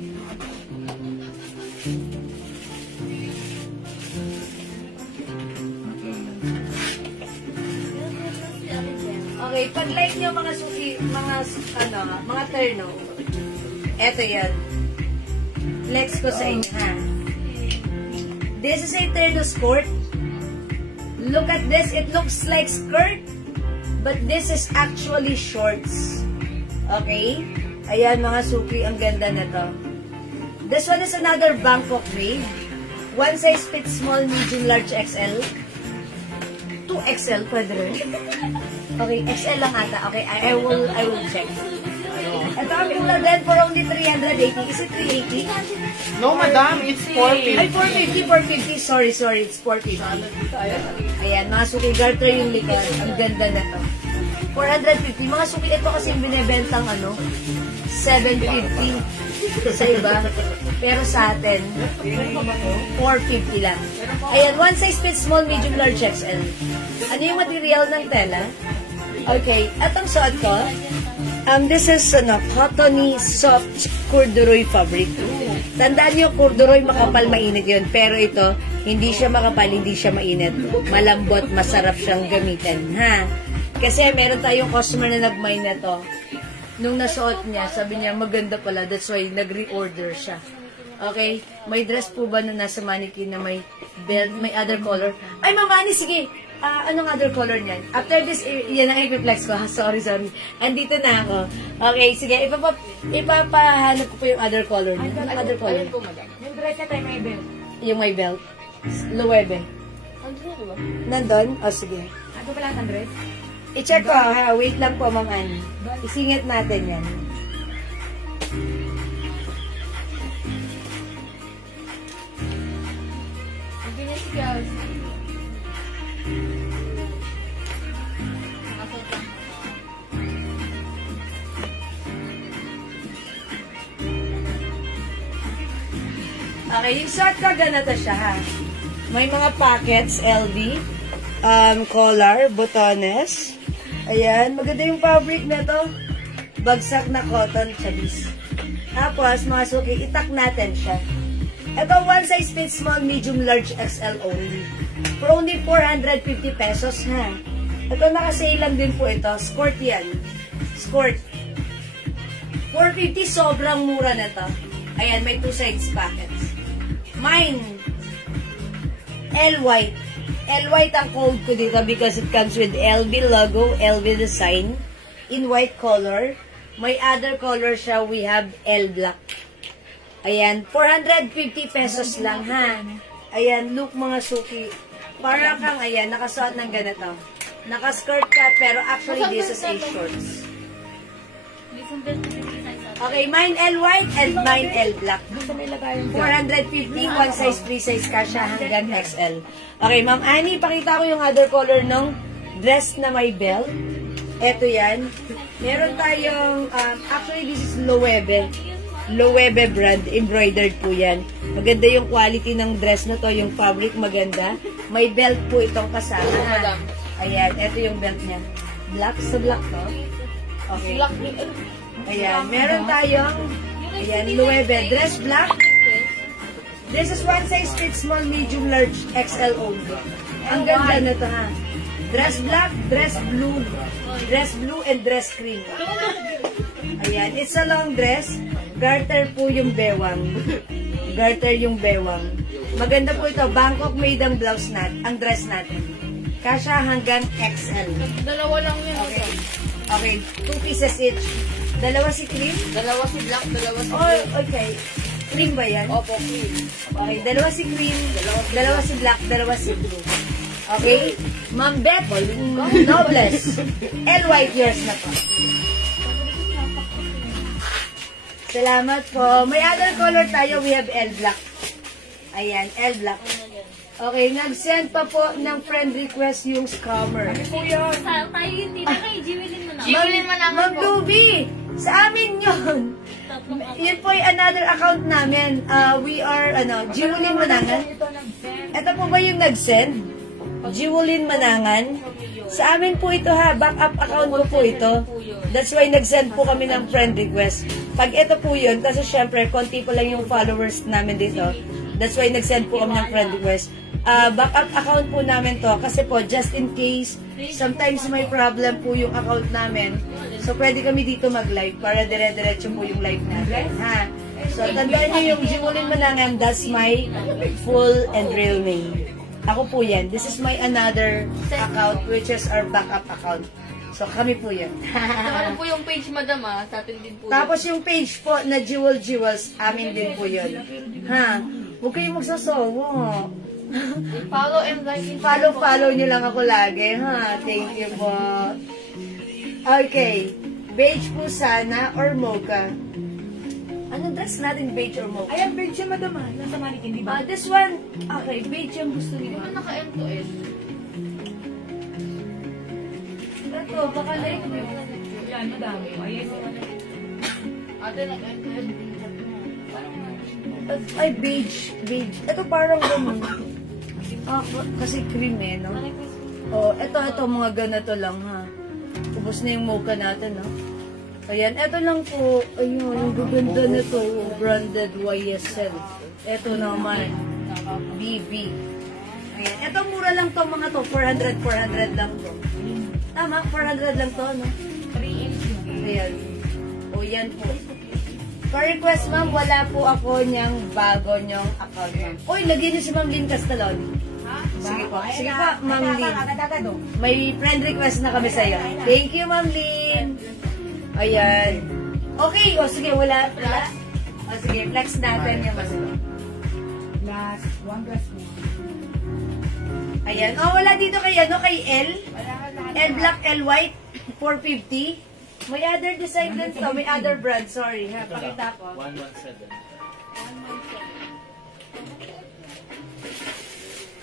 Okay, pag-like nyo, mga suki, mga turno. Eto yan. Flex ko sa inyo, ha? This is a turno skirt. Look at this. It looks like skirt, but this is actually shorts. Okay? Ayan, mga suki, ang ganda na to. This one is another Bangkok made. One size fits small, medium, large, XL. 2XL, pwede rin. Okay, XL lang ata. Okay, I will check. Ito ang tulad din for only 380. Is it 380? No, madam, it's 450. Ay, 450. Sorry, it's 450. Ayan, mga suki garter yung likod. Ang ganda na to. 450. Mga suki, ito kasi yung binibentang 750 sa iba. Pero sa atin, 450 lang. Ayan, one size fits small, medium, large, XL. Ano yung material ng tela? Okay, atong suot ko, this is cottony soft corduroy fabric. Tandaan nyo, corduroy makapal, mainit yun. Pero ito, hindi siya makapal, hindi siya mainit. Malambot, masarap siyang gamitin. Ha? Kasi meron tayong customer na nag-mine na to. Nung nasuot niya, sabi niya, maganda pala. That's why, nag-reorder siya. Okay? May dress po ba na nasa mannequin na may belt, may other color? Ay, mamani, sige! Anong other color niyan? After this, yan ang i-reflex ko. Sorry. Andito na ako. Okay, sige. Ipapahanap ko po yung other color niya. Anong other color? Yung dress na tayo may belt. Yung may belt. Luwebe. Nandun? O, sige. Ano pala ang dress? I-check ko, ha? Wait lang po, Ma'am Annie. Isingit natin yan. Ang ganyan si Girls. Okay, yung short na ganito siya ha. May mga pockets, LV, collar, botones. Ayan, maganda yung fabric na to. Bagsak na cotton, chabis. Tapos, mga suki, itak natin siya. Ito, one size fits small, medium, large, XL only. For only 450 pesos ha. Ito, nakasale lang din po ito. Skirt yan. Skirt. 450, sobrang mura na to. Ayan, may two sides pockets. Mine, L-white. L-white ang code ko dito because it comes with LV logo, LV design, in white color. May other color siya, we have L-black. Ayan, 450 pesos lang ha. Ayan, look mga suki. Para kang, ayan, nakasuot ng ganito. Naka-skirt ka, pero actually this is a shorts. Okay, mine L-white and mine L-black. 450, one size, free size ka siya hanggang XL. Okay, Ma'am Annie, pakita ko yung other color ng dress na may belt. Ito yan. Meron tayong, actually this is Loewe. Loewe brand, embroidered po yan. Maganda yung quality ng dress na to, yung fabric maganda. May belt po itong kasama. Ayan, ito yung belt niya. Black, sa black to. Okay. Ayan, meron tayong, ayan, Loewe, dress black. This is one size fits small, medium, large, XL only. Ang ganda na to ha. Dress black, dress blue, and dress cream. Ayan, it's a long dress. Garter po yung bewang. Garter yung bewang. Maganda po ito. Bangkok made ang blouse ang dress natin. Kasha hanggang XL. Dalawa lang yun. Okay. Okay, 2 pieces each. Dalawa si cream? Dalawa si black, dalawa si Oh, okay. Cream ba yan? Opo, cream. Okay, dalawa si cream, dalawa si black, dalawa si blue. Okay? Ma'am Beth, Nobles. L-white yours na po. Salamat po. May other color tayo. We have L-black. Ayan, L-black. Okay, nag-send pa po ng friend request yung scammer. Tayo hindi na kay Jiwilin mo na. Ma'am Luby, sa amin yun. Yun po yung another account namin. We are, Jiwilin Manangan. Ito po ba yung nag-send? Jiwilin Manangan. Sa amin po ito ha, backup account ko po ito. That's why nag-send po kami ng friend request. Pag ito po yun, kasi syempre, konti po lang yung followers namin dito. That's why nag-send po kami ng friend request. Backup account po namin to kasi po, just in case, sometimes may problem po yung account namin. So, pwede kami dito mag-live para dire-diretso po yung live natin. Ha? So, tandaan nyo yung Jiwilin Manangan, that's my full and real name. Ako po yan. This is my another account, which is our backup account. So, kami po yan. Ano po yung page, madam sa atin din po. Tapos yung page po na Jewels, amin din po yun. Ha? Huwag kayong magsasawa. Follow and like. Follow nyo lang ako lagi, ha? Thank you po. Okay. Beige po sana or mocha? Ano dress natin, beige or mocha? Ayan, beige siya, madam. Nasa manikin, di ba? This one, okay, beige yung gusto niyo. Ito naka-M to S. Ito, baka like mo. Yan, madam. Ayan. Ate, naka-M to S. Ay, beige. Ito parang ganun. Kasi cream eh, no? Oh, ito, mga ganito lang, ha? Ubus na yung mocha natin, no? Ayan, ito lang po. Ayun, yung gaganda nito. Branded YSL. Ito naman. BB. Ayan, ito mura lang to mga to. 400 lang to. Tama, 400 lang to, no? 3 inch. Ayan. O, yan po. For request, ma'am, wala po ako niyang bago niyong account, ma'am. Uy, lagyan niyo si Ma'am Lynn Castalon. Sige po, Ma'am Lynn. May friend request na kami sa'yo. Thank you, Ma'am Lynn. Ayan. Okay, o sige, wala. O sige, flex natin yung mas. Last, one glass mo. Ayan. O, wala dito kay L. L black, L white, 450. May other design din to. May other brand. Sorry, ha. Pakita ko. 117.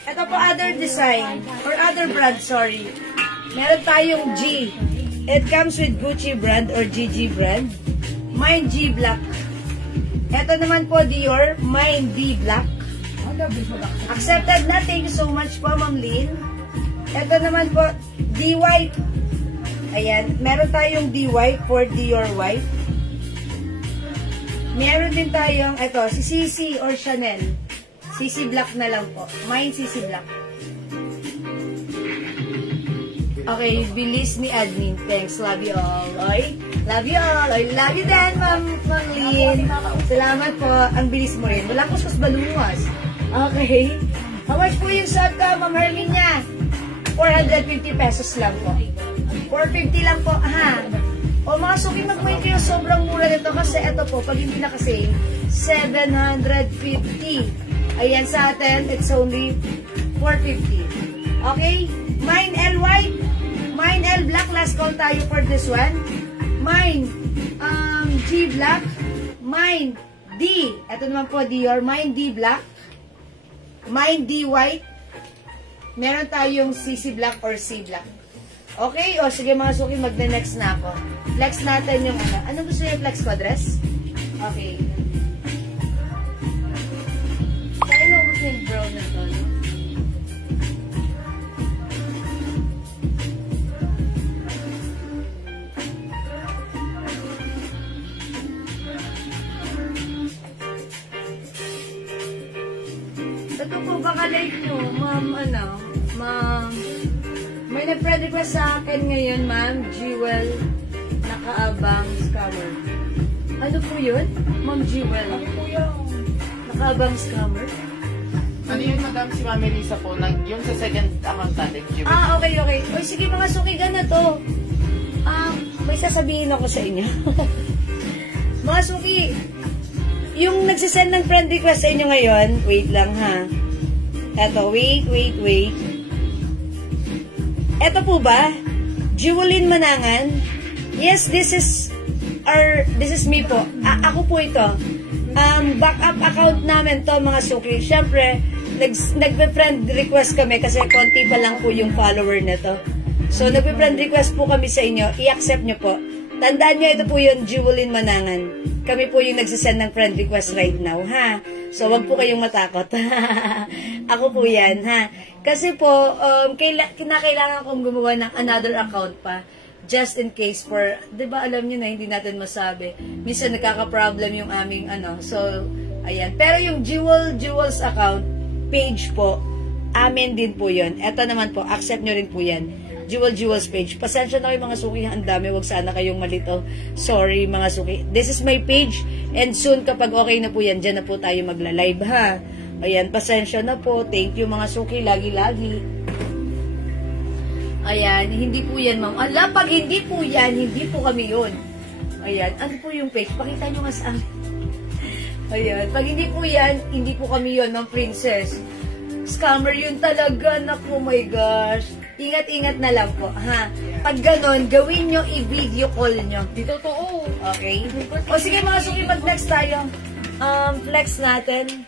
Ito po other design. Or other brand, sorry. Meron tayong G. It comes with Gucci brand or GG brand. Mine G black. Ito naman po, Dior, Mine D Black. Ano, bismillah. Accepted na. Thank you so much po, Ma'am Lynn. Ito naman po, D White. Ayan, meron tayong D White for Dior White. Meron din tayong, ito, si CC or Chanel. CC Black na lang po. Mine CC Black. Okay, bilis ni admin. Thanks, love you all. Oy, love you all. Oy, love you din, Ma'am Lynn. Salamat po. Ang bilis mo rin. Wala kuskus balungas. Okay. How much po yung suot ka, Ma'am Herminia? 450 pesos lang po. 450 lang po, ha? O mga suki, mag-wait kayo. Sobrang mura nito kasi ito po, pag hindi nakasale, 750. Ayan sa atin, it's only 450. Okay? Mine L White. Mine L Black. Last call tayo for this one. Mine G Black. Mine D. Ito naman po, Dior. Mine D Black. Mine D White. Meron tayong CC Black or C Black. Okay? O, sige mga suki, magne-next na ako. Flex natin yung ano. Ano gusto niyo flex ko, dress? Okay. Kaya na gusto yung brown na to, no? Ito po, baka like nyo, ma'am, ma'am, may nag-friend request sa akin ngayon, ma'am, Jewel, nakaabang scammer. Ano po yun? Ma'am Jewel. Nakaabang scammer? Ano yun, madam, si Mami Lisa po, yung sa second account natin, Jimmy. Okay. Uy, sige mga sukigan na to. May sasabihin ako sa inyo. Mga suki, yung nagsisend ng friend request sa inyo ngayon, wait lang ha. Eto, wait. Eto po ba? Jewelyn Manangan? Yes, this is me po. Ako po ito. Backup account namin to mga suki. Siyempre, nagpe-friend request kami kasi konti pa lang po yung follower na to. So, nagpe-friend request po kami sa inyo. I-accept nyo po. Tandaan nyo, ito po yung Jewelyn Manangan. Kami po yung nagsisend ng friend request right now, ha? So, wag po kayong matakot. Ako po yan, ha? Kasi po, kinakailangan kong gumawa ng another account pa. Just in case for, di ba alam nyo na, hindi natin masabi. Minsan nagkaka-problem yung aming So, ayan. Pero yung Jewels account, page po, amin din po yun. Ito naman po, accept nyo rin po yan. Jewels page. Pasensya na kayo mga suki, ang dami, wag sana kayong malito. Sorry mga suki. This is my page and soon kapag okay na po yan, dyan na po tayo magla-live ha. Ayan, pasensya na po. Thank you mga suki, lagi-lagi. Ayan, hindi po yan ma'am. Ala, pag hindi po yan, hindi po kami yun. Ayan, ano po yung page? Pakita nyo nga sa amin. Ayan, pag hindi po yan, hindi po kami yun, ma'am princess. Scammer yun talaga, naku, oh my gosh. Ingat-ingat na lang po, ha? Pag ganon, gawin nyo, i-video call nyo. Di totoo. Okay? O sige mga suki, mag-flex tayo. Flex natin.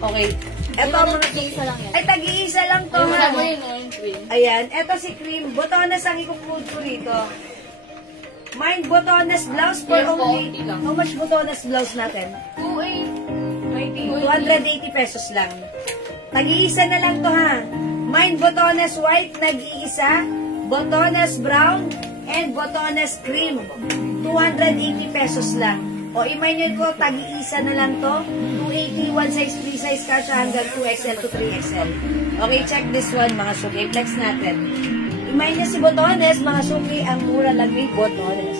Okay. Eto, mga Tag-iisa lang yan. ay, tag-iisa lang to, Yung ha? mo yun, Queen. Ayan, eto si Cream. Botones ang ikupood ko rito. Mine Botones blouse for Yan po, only... hindi lang. How much Botones blouse natin? 280 pesos lang. Tag-iisa na lang to, ha? Mine Botones white, nag-iisa. Botones brown, and Botones cream. 280 pesos lang. O, imay nyo ko, tag-iisa na lang to. 280, one size, free size, kasha hanggang 2XL to 3XL. Okay, check this one, mga suki. Flex natin. Imay nyo si Botones, mga suki, ang mura lang ni Botones.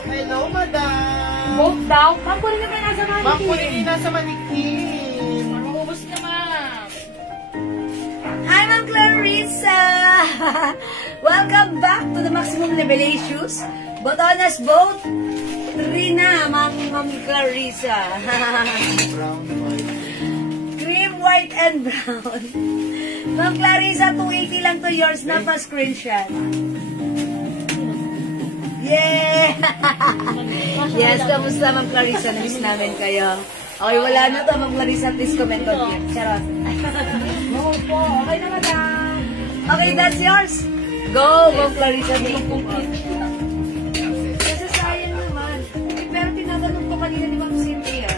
Hello, madam! Both daw. Ma'am, kunin na ba nasa manikin? Ma'am, kunin nasa manikin. Marubos na, ma'am. Hi, Ma'am Clarissa! Welcome back to the Maximum Level Issues. Botones both. 3 na, Ma'am Clarissa. Brown, white. Cream white and brown. Ma'am Clarissa, 280 lang to, yours na pa screenshot. Yeah! Yes, kamusta Ma'am Clarissa? Namiss namin kayo. Okay, wala na to Ma'am Clarissa. Please comment on here. Charot. Oo po, okay na madam. Okay, that's yours. Go, Ma'am Clarissa. Kasi sayang naman. Eh, pero tinatanong ko kanina ni Ma'am Cynthia.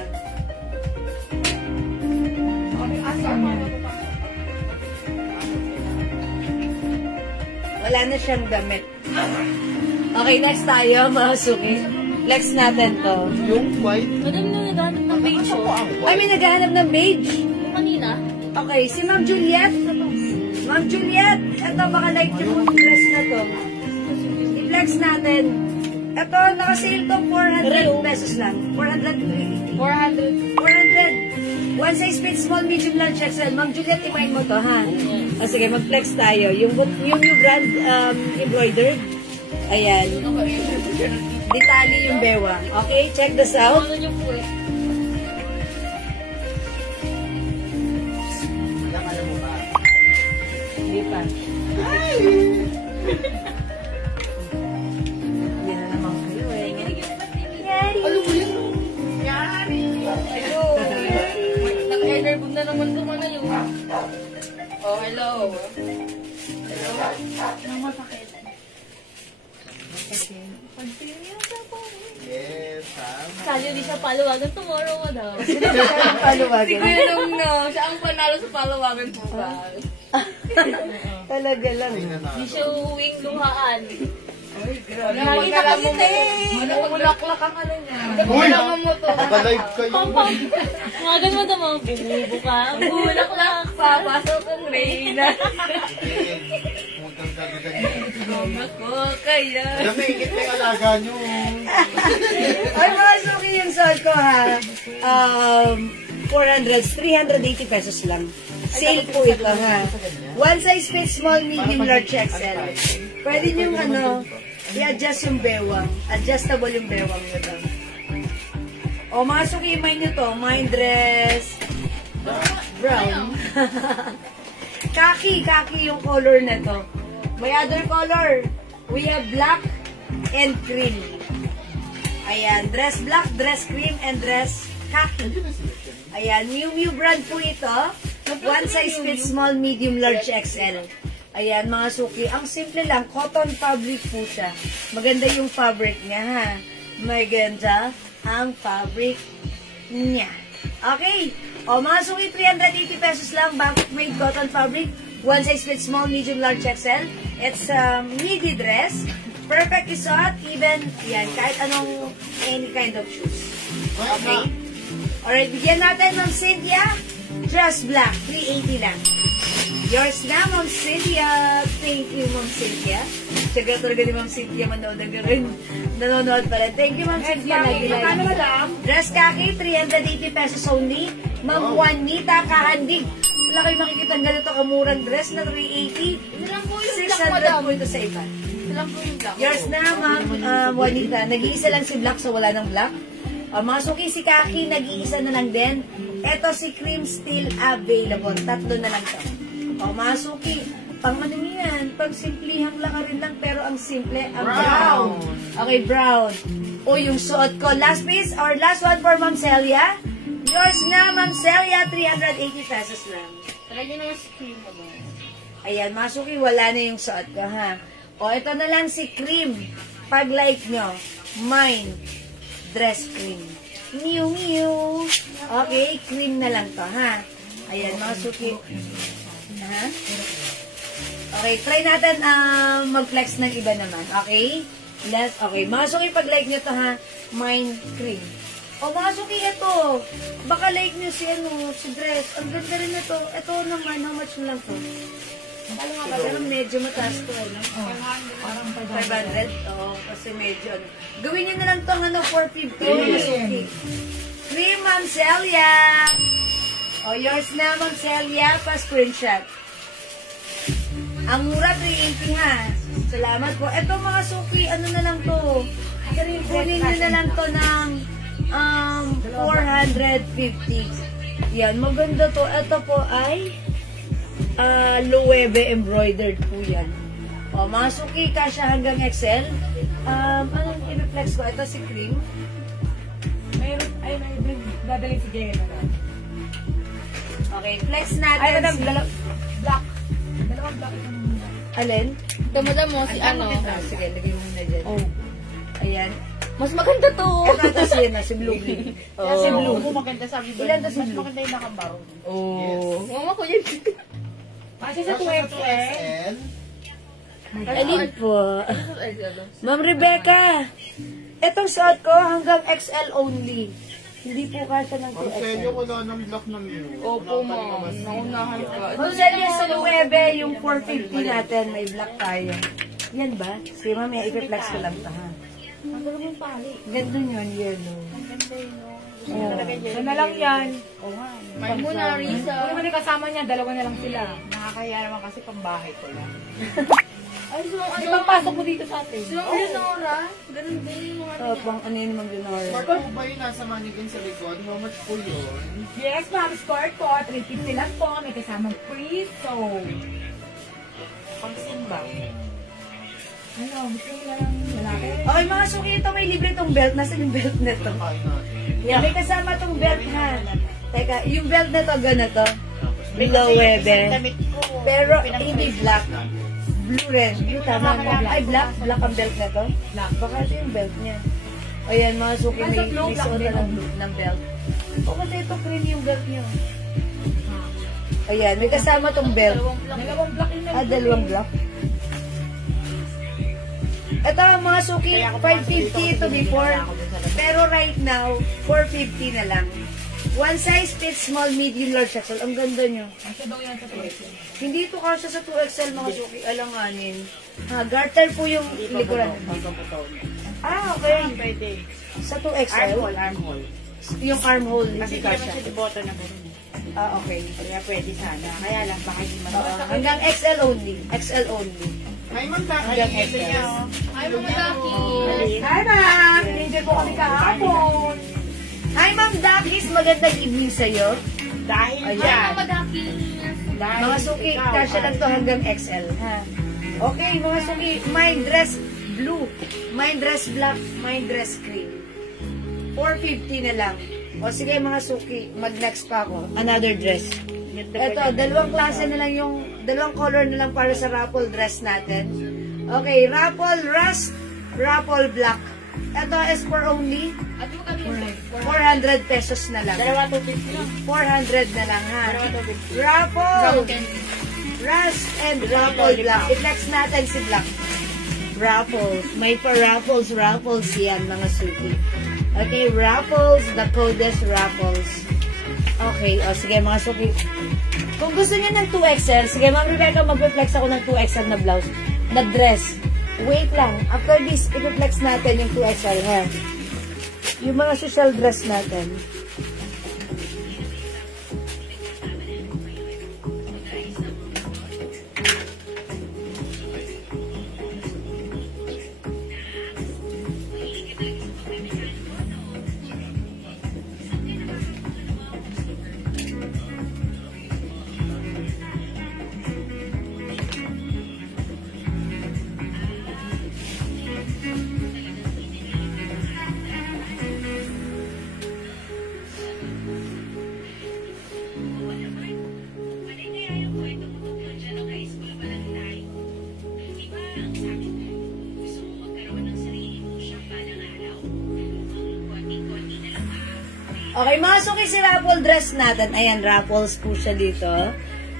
Wala na siyang damit. Okay, next tayo, mga suki. Flex natin to. Yung white, Madami na naghanap ng beige, oh. Ay, may naghahanap ng beige. Yung kanina. Okay, si Ma'am Juliet. Ma'am Juliet, ito baka like yung dress na to. I-flex natin. Ito, nakasale to 400 pesos lang. 400. 400. One size fit, small, medium, large, XL. Ma'am Juliet, imain mo to, ha? O sige, mag-flex tayo. Yung new brand embroidered. Ayan. Detalye yung bewa. Okay, check this out. Ano yung puwet? alam mo ba? Hindi pa. Yan na naman kayo eh. Yari! Yari! Hello! Nag-enerbog na naman kumana yung... Oh, hello. Yes, tama. Sali di siya palawagan tomorrow, madam. Sino ba siya paluwagan? Si Kuya Nung no, siya ang panalo sa palawagan bukas. Talaga lang. Di siya uuwing luhaan. Nakita ka kita eh. Bulaklak ang ano niya. Uy! mo to. Naka-live kayo. Mga ganun mo naman, bumubo ka. Bulaklak, papasok ang Reyna. Muntang ganyan. Ako, kaya. Alam mo, ingit na yung alaga nyo. Ay, mga suki yung suot ko ha. 380 pesos lang. Sale po ito ha. One size fit, small, medium, large, XL. Pwede nyo i-adjust yung bewang. Adjustable yung bewang nyo to. O mga suki, may nyo to. Mine dress brown. Kaki yung color na to. May other color. We have black and cream. Ayan, dress black, dress cream, and dress khaki. Ayan, Miu brand po ito. One size fits, small, medium, large, XL. Ayan, mga suki. Ang simple lang, cotton fabric po siya. Maganda yung fabric niya, ha? Maganda ang fabric niya. Okay. O, mga suki, 380 pesos lang. Bakit made cotton fabric? One size fits, small, medium, large, XL. It's a midi dress. Perfect isuot, even, yan, kahit anong, any kind of shoes. Okay? Alright, bigyan natin ng Cynthia. Dress black, 380 lang. Yours na, Ma'am Cynthia. Thank you, Ma'am Cynthia. Tsaga talaga ni Ma'am Cynthia, manood na gano'n. Nanonood pala. Thank you, Ma'am Cynthia. Ano madam? Dress khaki, 380 pesos only. Ma'am Juanita, kahandig. Wala kayo makikita ng ganito kamurang dress na 380. Ilan po yung 600 po ito sa iba. Ilan po yung black? Yours na, Ma'am Juanita. Nag-iisa lang si Black, so wala ng Black. Mga suki si Kaki, nag-iisa na lang din. Ito si Cream still available. 3 na lang to. Mga suki, pang ano yan, pang simplihang lakarin lang, pero ang simple, ang brown. Okay, brown. O yung suot ko. Last piece, or last one for Ma'am Celia. Yours na, Ma'am Celia, 380 pesos lang. Talaga naman si Cream mo ba? Ayan, mga suki, wala na yung suot ko, ha? O, ito na lang si Cream. Pag like nyo, mine, dress cream. Miu. Okay, cream na lang to, ha? Ayan, mga suki. Ha? Okay, try natin mag-flex ng iba naman. Okay? Okay, mga suki, pag like nyo to, ha? Mine, cream. O, mga suki, ito. Baka like nyo si dress. Ang ganda rin ito. Ito naman, how much lang to? Pero medyo mataas to, ano? Parang 500? Oo, kasi medyo, ano. Gawin nyo na lang itong, 450. Cream, Ma'am Celia. O, yours na, Ma'am Celia. Pa-screenshot. Ang mura, 380 ha. Salamat po. Ito, mga suki, ano na lang to? Kunin nyo na lang to ng 450. Yan, maganda to. Ito po ay Loewe embroidered po yan. O, mga suki, kasya hanggang XL. Anong i-reflex ko? Ito si cream. Mayroon, ay, may dadalhin si Jay. Okay, flex natin. Ay, madam, black. Dalawang black. Alin? Ito, madam mo, si ano. Sige, lagay mo na dyan. Oh. Ayan. Mas maganda to. Ito si yun, si Blue. Si Blue. Oo, maganda sabi ba? Ilan to si Mas Blue? maganda yung nakambaro. Oh. Mama ko yun. Kasi sa 2XL. Alin po? Ma'am Rebecca, itong suot ko hanggang XL only. Hindi po kasya ng 2XL. wala ng block ng yun. Opo, ma'am. Naunahan ka. Kung saan yung sa Loewe, yung 450 natin, may black tayo. Yan ba? Sige, mamaya, i-reflex ko lang ito, ha? Ang gulo mong pali. Ganda yun, yellow. Ano na lang yan? Oo nga. May muna, Risa. Kung naman yung kasama niya, dalawa na lang sila. Nakakaya naman kasi pambahay ko lang. Ay, so, Di ba pasok mo dito sa atin? so, Leonora, ganun din yung mga Oh, pang ano yun, Ma'am Leonora. Smart po ba yung nasa mannequin sa likod? How much po yun? Yes, ma'am, sport po. 350 lang po. May kasamang free. So, Pang simba. ano, gusto mo na lang lalaki? Okay, mga suki, ito may libre tong belt. Nasaan yung belt na to? Kain natin. Yeah, may kasama tong belt, ha? Teka, yung belt na to, ganito. Loewe. Damit ko. Pero hindi black. Blue red. Blue tama mo. Ay, black. Black ang belt na to. Black. Baka ito yung belt niya. Ayan, mga suki, may suot na ng belt. O, kasi ito cream yung belt niya. Ayan, may kasama tong belt. Dalawang black yun lang. Dalawang block. Ito, mga suki, 550 ito before. Pero right now, 450 na lang. One size fits small, medium, large, XL. Ang ganda nyo. Kasi daw yan sa 2XL. Hindi ito kasya sa 2XL, mga suki. Alanganin. Ha, garter po yung likuran. Ah, okay. Pwede. Sa 2XL, Armhole. yung armhole, Kasi hindi hindi naman kasya. siya diboto na ganun. Ah, okay. Kaya pwede sana. Kaya lang, baka hindi man. Oo, hanggang XL only. XL only. Ay, ma'am, bakit? Hanggang Ito XL. niya, oh. Ay, mga daki. Hi, ma'am! Hindi po kami kahapon. Hi, Ma'am Dakis. Magandang evening sa'yo. Dahil Ayan. dyan. Mga daki. Dahil Mga suki, ikaw, kasya lang to hanggang XL. Ha? Okay, mga suki, my dress blue, my dress black, my dress cream. 450 na lang. O sige mga suki, mag-next pa ako. Another dress. Ito, dalawang klase na lang yung, dalawang color na lang para sa raffle dress natin. Okay, raffle rust, raffle black. Ito is for only At mo kami yung 400 pesos na lang. Dalawa 250. 400 na lang ha. Dalawa 250. Raffle! Rust and raffle black. I-flex natin si black. Raffles. May pa raffles yan mga suki. Okay, raffles. The code is raffles. Okay, o sige mga suki. Kung gusto niyo ng 2XL, sige Ma'am Rebecca, mag-flex ako ng 2XL na blouse. Na dress. Wait lang. After this, i-flex natin yung 2XL ha. Yung mga social dress natin. Okay, masuki si raffle dress natin. Ayan, raffles po siya dito.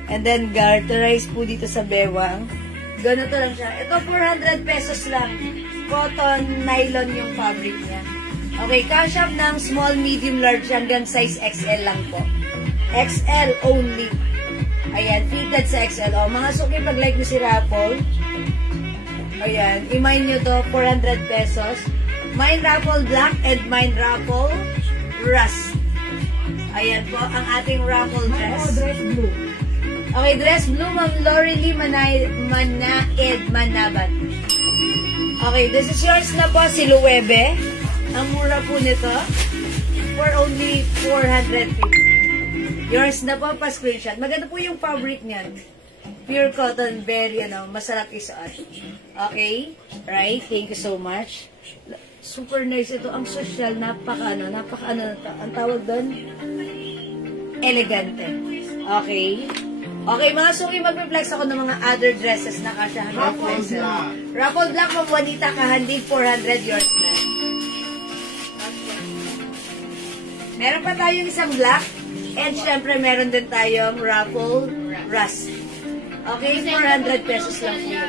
And then, garterize po dito sa bewang. Ganito lang siya. Ito, 400 pesos lang. Cotton, nylon yung fabric niya. Okay, cash up ng small, medium, large hanggang size XL lang po. XL only. Ayan, fitted sa XL. O, mga suki, pag like nyo si raffle, ayan, i-mine nyo to, 400 pesos. Mine raffle black and mine raffle rust. Ayan po, ang ating raffle dress. Dress blue. Okay, dress blue, Ma'am Lorely Manaed Manabat. Okay, this is yours na po, si Loewe. Ang mura po nito, for only 450. Yours na po, pa-screenshot. Maganda po yung fabric niyan. Pure cotton, very, masarap isuot. Okay? Right? Thank you so much. Super nice ito. Ang social, ang tawag doon? Elegante. Okay? Okay, mga suki, mag-reflex ako ng mga other dresses na kasya. Ruffle black from Juanita Kahandig, 400, yours na. Meron pa tayong isang black. And syempre, meron din tayong ruffle rust. Okay, 400 pesos lang po yun.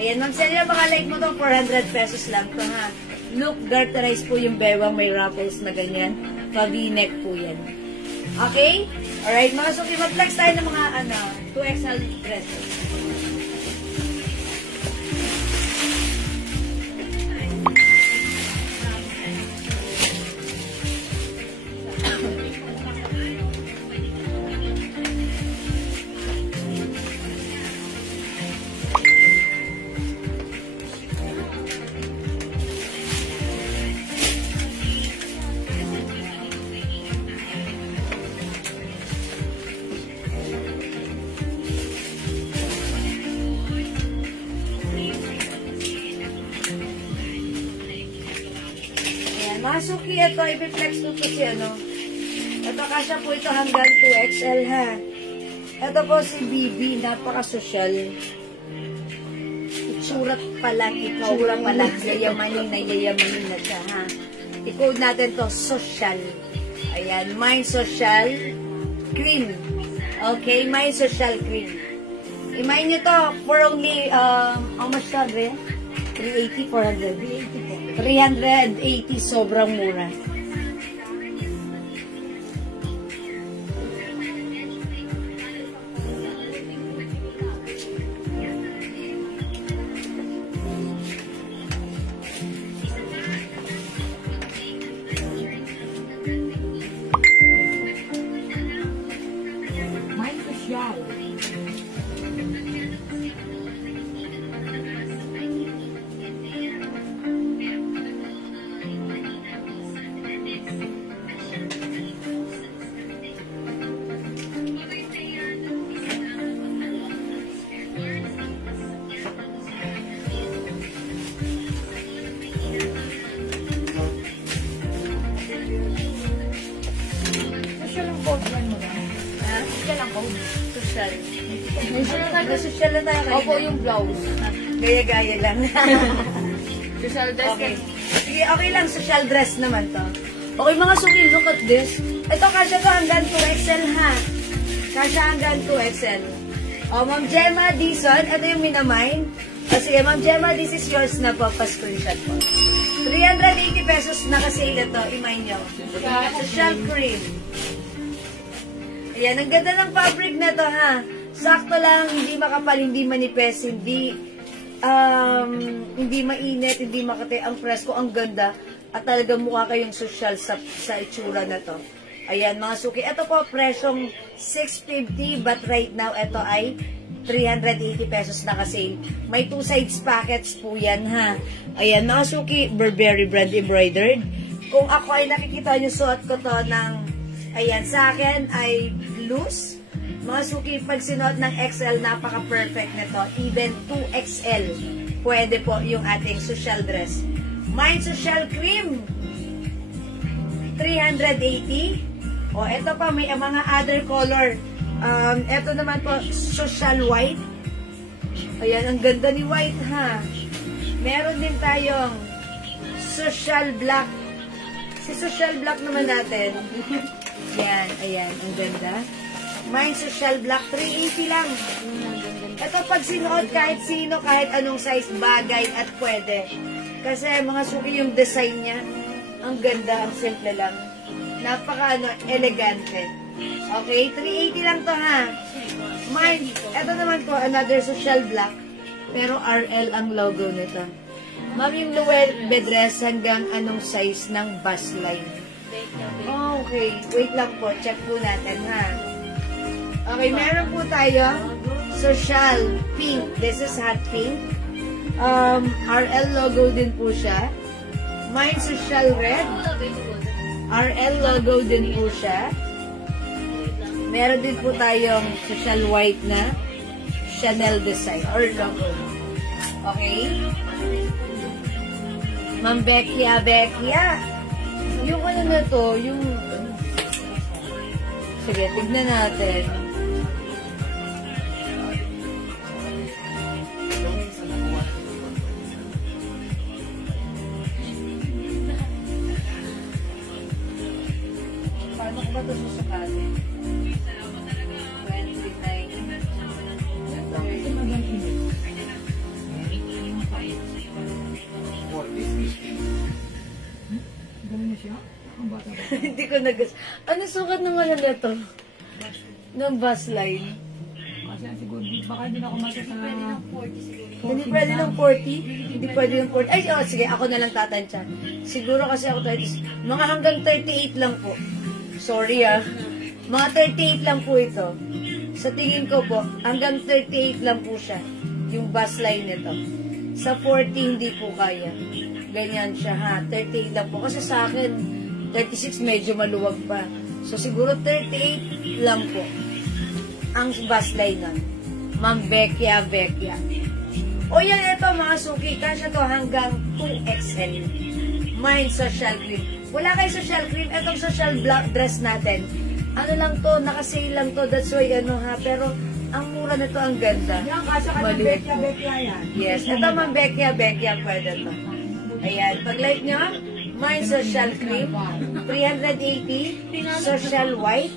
Ayan, Ma'am Celia, baka like mo itong 400 pesos lang ito, ha. Look, garterized po yung bewang, may ruffles na ganyan. Pa-v-neck po yan. Okay? Alright, mga suki, mag-flex tayo ng mga, 2XL dresses. Masuki, ito, i-flex ko po si Ito, kasya po ito hanggang 2XL, ha. Ito po si Bibi, napaka-social. Itsura pa lang, yayamanin na siya, ha. I-code natin to, social. Ayan, Mind Social Cream. Okay, Mind Social Cream. I-mind nyo to for only, how much to, Andrea? 380, 400. 380 po. 380, sobrang mura. Social. Social na tayo. Opo, yung blouse. Gaya-gaya lang. Social dress. Okay. Sige, okay lang. Social dress naman to. Okay, mga suki, look at this. Ito, kasya to hanggang 2XL, ha? Kasya hanggang 2XL. O, Ma'am Gemma Dizon, ito yung minamine. O, sige, Ma'am Gemma, this is yours na po. Pa-screenshot po. 380 pesos naka-sale ito. I-mind nyo. Social cream. Ayan, ang ganda ng fabric na to, ha. Sakto lang, hindi makapal, hindi manipes, hindi mainit, hindi makate. Ang presko, ang ganda. At talagang mukha kayong social sa itsura na to. Ayan, mga suki. Ito po, presyong 650, but right now, ito ay 380 pesos naka-sale. May 2 sides packets po yan, ha. Ayan, mga suki, Burberry brand embroidered. Kung ako ay nakikita nyo, suot ko to ng, ayan, sa akin ay loose. Mga suki, pag sinuot ng XL, napaka-perfect nito. Even 2XL, pwede po yung ating social dress. Mind Social Cream, 380. O, eto pa, may mga other color. Eto naman po, Social White. Ayan, ang ganda ni White, ha. Meron din tayong Social Black. Si Social Black naman natin. Yan, ayan, ang ganda. Mind Social Black, 380 lang. Ito, pag sinuot kahit sino, kahit anong size, bagay at pwede. Kasi mga suki yung design niya, ang ganda, ang simple lang. Napaka, elegante. Okay, 380 lang to, ha. Mind, ito naman po, another Social Black. Pero RL ang logo nito. Ma'am, yung Noel bedress hanggang anong size ng bust line? Okay, wait lang po. Check po natin, ha. Okay, meron po tayo Social Pink. This is hot pink. RL logo din po siya. Mind Social Red. RL logo din po siya. Meron din po tayong social white na Chanel design or logo. Okay? Ma'am Beckia. Yung ano na to, yung... Sige, tignan natin. Paano ko ba ito susukatin? 29. Ganun na siya? Ang bata ba? Hindi ko nagas. Ano sukat ng ano na to? Ng bus line? Kasi siguro, baka hindi na ako masasama. Hindi pwede ng 40? Hindi pwede ng 40. Ay, oh, sige, ako na lang tatansya. Siguro kasi ako 30. Mga hanggang 38 lang po. Sorry Mga 38 lang po ito. Sa tingin ko po, hanggang 38 lang po siya. Yung bus line nito. Sa 40, hindi po kaya. Ganyan siya ha. 38 lang po. Kasi sa akin, 36 medyo maluwag pa. So siguro 38 lang po. Ang bus line nun. Ma'am Beckia. O yan, ito mga suki. Kasya to hanggang 2XL. Mine social cream. Wala kayo social cream. Itong social black dress natin. Ano lang to, nakasale lang to. That's why ano ha. Pero ang mura nito, ang ganda. Yan, kasya ka ng Maliit po. Beckia yan. Yes. Ito ma'am Beckia. Pwede to. Ayan. Pag-like nyo, mine social cream. 380. Social white.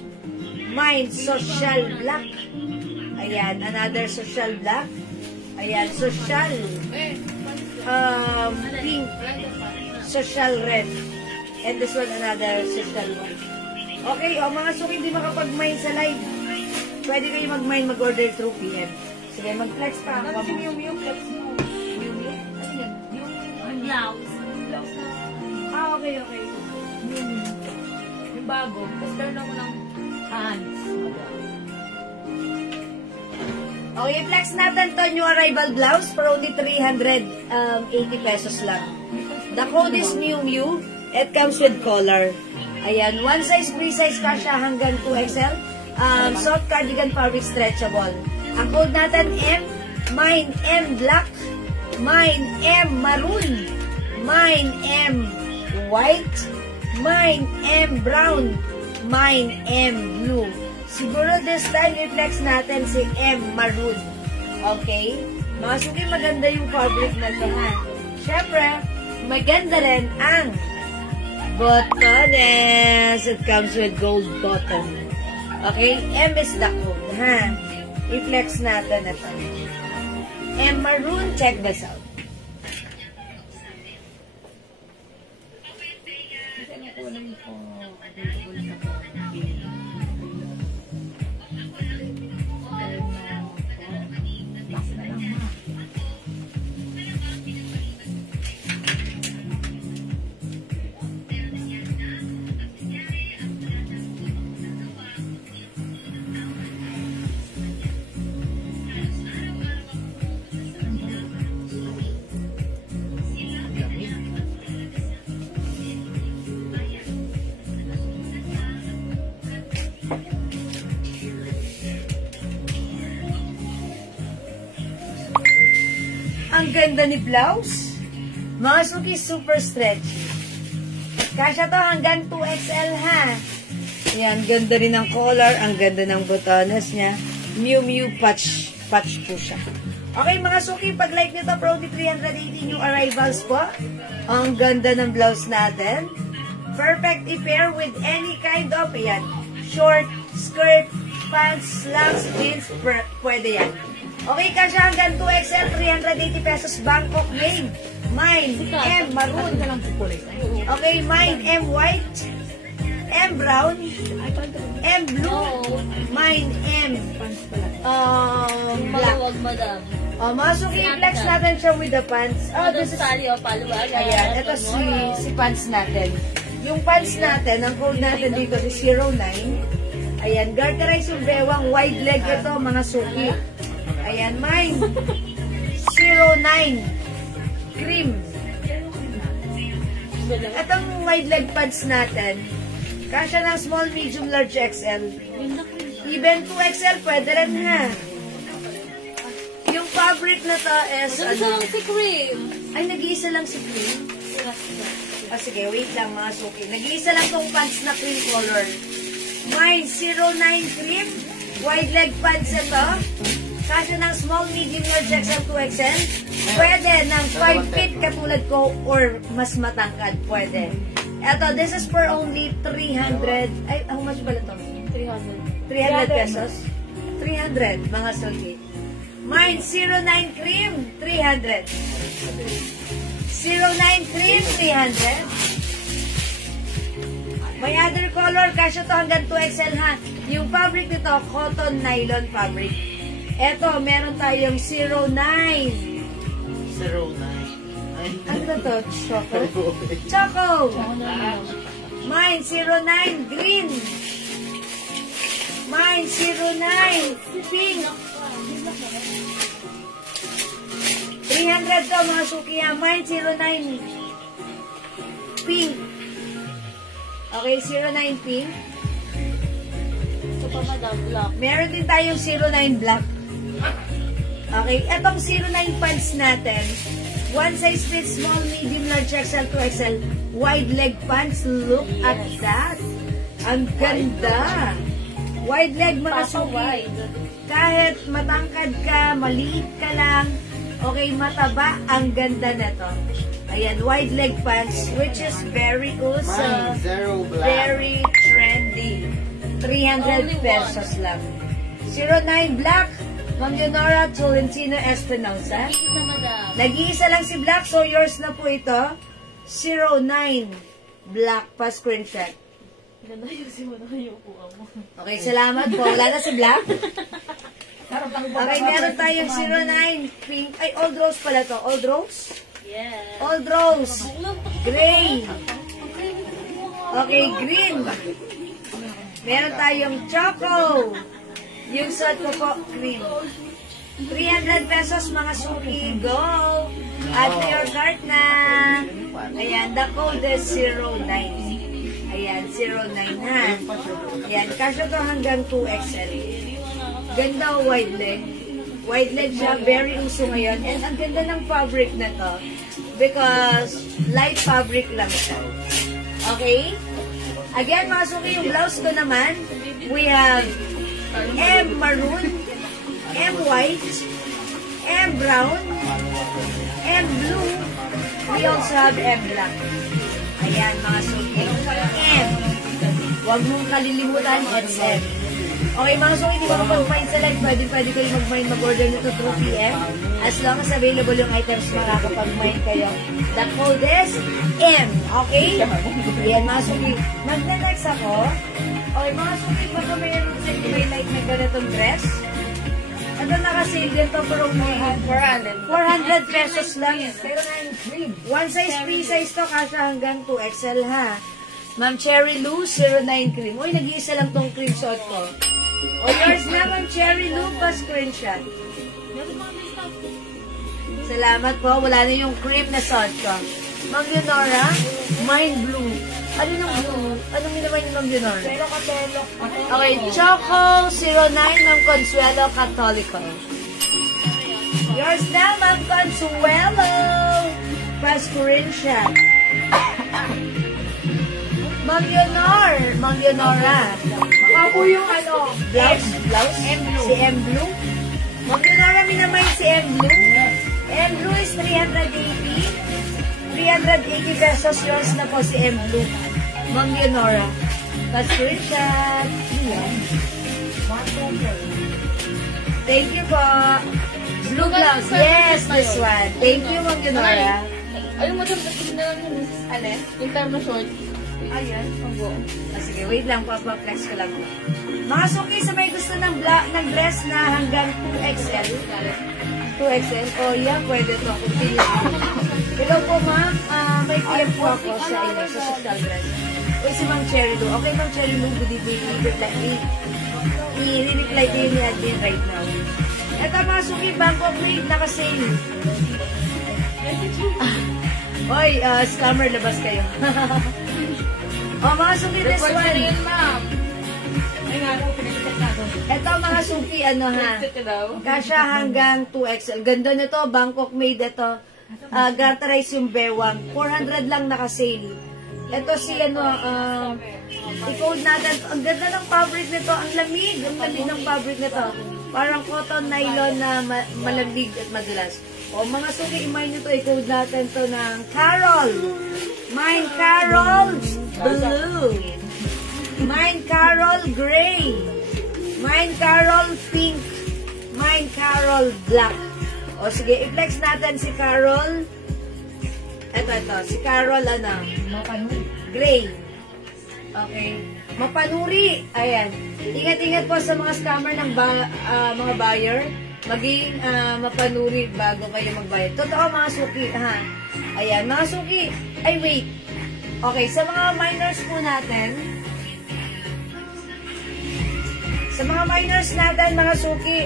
Mine social black. Ayan. Another social black. Ayan. Social pink. Social red. And this one another social white. Okay. O mga suki, hindi makapag-mine sa live. Pwede kayo mag-mine, mag-order through PM. Sige, mag-flex pa ako. Bakit yung Miu flex mo? Yung ano yan? Ang blouse. Okay. Yung bago. Tapos meron ako ng pants. Okay, flex natin to new arrival blouse for only 380 pesos lang. The code is Miu. It comes with collar. Ayan, one size, free size kasha hanggang 2XL. Soft cardigan fabric stretchable. Ang code natin mine M black, mine M maroon, mine M white, mine M brown, mine M blue. Siguro this time, i-flex natin si M maroon. Okay? Mga suki, maganda yung fabric na ito, ha? Siyempre, maganda rin ang bottones. It comes with gold bottom. Okay? M is the code, ha? I-flex natin ito. M maroon, check this out. Kasi ano ko lang ito. Ang ganda ni blouse. Mga suki, super stretchy. Kasya to hanggang 2XL, ha? Yan, ganda rin ng collar. Ang ganda ng botones niya. Miu patch po siya. Okay, mga suki, pag-like nyo to, for only 380 new arrivals po. Ang ganda ng blouse natin. Perfect i-pair with any kind of, ayan, short, skirt, pants, slacks, jeans, pwede yan. Okay, kasya hanggang 2XL, 380 pesos, Bangkok made. Mine, M maroon. Okay, mine, M white, M brown, M blue, mine, M black. Maluwag, madam. Mga suki, flex natin siya with the pants. This is tali o paluwag. Ayan, ito si pants natin. Yung pants natin, ang code natin dito is 09. Ayan, garterize yung bewang, wide leg ito, mga suki. Ayan, mine. 09. Cream. Itong wide leg pants natin, kasya ng small, medium, large, XL. Even 2XL, pwede rin ha. Yung fabric na to is, Gusto lang si Cream. ay, nag-iisa lang si cream. Sige, wait lang mga suki. Nag-iisa lang tong pants na cream color. Mine, 09 cream. Wide leg pants ito. Kasi ng small, medium, large, XL, 2XL. Pwede ng 5 feet katulad ko or mas matangkad. Pwede. Eto, this is for only 300. Ay, how much ba ito? 300. 300 pesos. 300, mga suki. Mine, 09 cream, 300. 09 cream, 300. May other color, kasya to hanggang 2XL ha. Yung fabric nito, cotton nylon fabric. Eto, meron tayong 09. 09. Ano ba to? Choco? Choco! Mine, 09 green. Mine, 09 pink. 300 to mga suki ha. Mine, 09 pink. Okay, 09 pink. Ito pa madam, black. Meron din tayong 09 black. Okay, etong 09 pants natin. One size fits small, medium, large, XL, 2XL. Wide leg pants. Look at that. Ang ganda. Wide leg mga suki. Kahit matangkad ka, maliit ka lang, okay, mataba, ang ganda nito. Ayan, wide leg pants, which is very also, Mine, zero black. very trendy. 300 pesos lang. 09 black, Ma'am Leonora Tolentino Espinosa. Ito na madam. Nag-iisa lang si black, so yours na po ito. 09 black pa screenshot. Ganda yung simula yung upuan mo. Okay, salamat po. Wala na si black. Okay, meron tayong 09 pink. Ay, old rose pala to. Old rose? Yes. Old rose. Gray. Okay, green. Meron tayong choco. Yung suot ko po, green. 300 pesos mga suki. Go! Add to your cart na. Ayan, the code is 09. Ayan, 09 ha. Ayan, kasya to hanggang 2XL. Ganda o wide leg. Wide leg siya, very uso ngayon. And ang ganda ng fabric na to. Because light fabric lang siya. Okay? Again, mga suki, yung blouse ko naman, we have M maroon, M white, M brown, M blue, we also have M black. Ayan, mga suki. M. Huwag mong kalilimutan, it's M. Okay, mga suki, hindi ko mag-find sa live. Pwede kayo mag-mind, mag-order nito through PM. As long as available yung items, makakapag-mind kayo. The code is M. Okay? Ayan, mga suki. Magna-next ako. Okay, mga suki, baka mayroon sa inyo may like na ganitong dress. Ito naka-sale din to pero 400 pesos lang. One size, free size to, kasha hanggang 2XL ha. Ma'am Cherry Lou, 09 cream. Uy, nag-iisa lang tong cream suot ko. O yours na, Ma'am Cherry Lou, pa screenshot. Salamat po, wala na yung cream na suot ko. Ma'am Leonora, mine blue. Ano yung blue? Anong ginawa niyo, Ma'am Leonora? Okay, Choco 09, Ma'am Consuelo Catolico. Yours na, Ma'am Consuelo. Pa screenshot. Ma'am Leonora. Baka po yung ano, Blouse? M blue. Si M Blue? Ma'am Leonora, minamay si M Blue. M Blue is 380. 380 pesos yours na po si M Blue. Ma'am Leonora. Pa-screenshot. Thank you po. Blue blouse. Yes, this one. Thank you, Ma'am Leonora. Ayun, madam, natin na lang yung Mrs. Allen. Yung time na short. Ayan. Sige, wait lang. Papaplex ko lang. Mga suki, sa may gusto ng dress na hanggang 2XL. 2XL. O, yan. Pwede to. Hello po, ma'am. May PM po ako sa inyo, sa social dress. Uy, si Ma'am Cherry Lou. Okay, Ma'am Cherry Lou, good evening. I-reply din ni Adin right now. Eto, mga suki, Banco Grade, naka-sale. Oy, scammer, labas kayo. O, mga suki, this one. Ay nga ako, pinag-check na ako. Ito mga suki, ano ha? Ito daw. Kasha hanggang 2XL. Ganda nito, Bangkok made ito. Garterize yung bewang. 400 lang naka-sale. Ito si ano, i-code natin. Ang ganda ng fabric nito. Ang lamig ng fabric nito. Parang cotton nylon na malamig at madulas. O mga suki, i-mine nyo to. I-code natin to ng Carol. Mine Carol Blue. Mine Carol Gray. Mine Carol Pink. Mine Carol Black. O sige, i-flex natin si Carol. Ito. Si Carol, ano? Gray. Okay. Mapanuri. Ayan. Ingat-ingat po sa mga scammer ng mga buyer. Maging mapanuri bago kayo magbayad. Totoo mga suki, ha? Ayan, mga suki. Ay, wait. Okay, sa mga minors po natin. Sa mga minors natin, mga suki,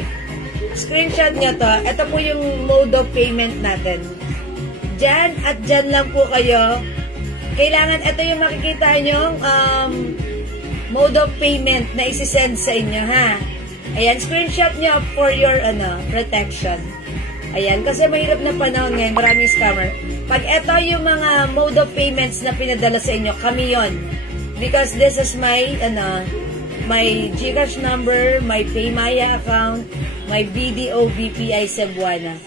screenshot nyo to. Ito po yung mode of payment natin. Diyan at diyan lang po kayo. Kailangan, ito yung makikita nyo, mode of payment na isi-send sa inyo, ha? Ayan, screenshot nyo for your, protection. Ayan, kasi mahirap na panahon ngayon, maraming scammer. Pag ito yung mga mode of payments na pinadala sa inyo, kami yon. Because this is my, my GCash number, my PayMaya account, my BDO BPI Cebuana.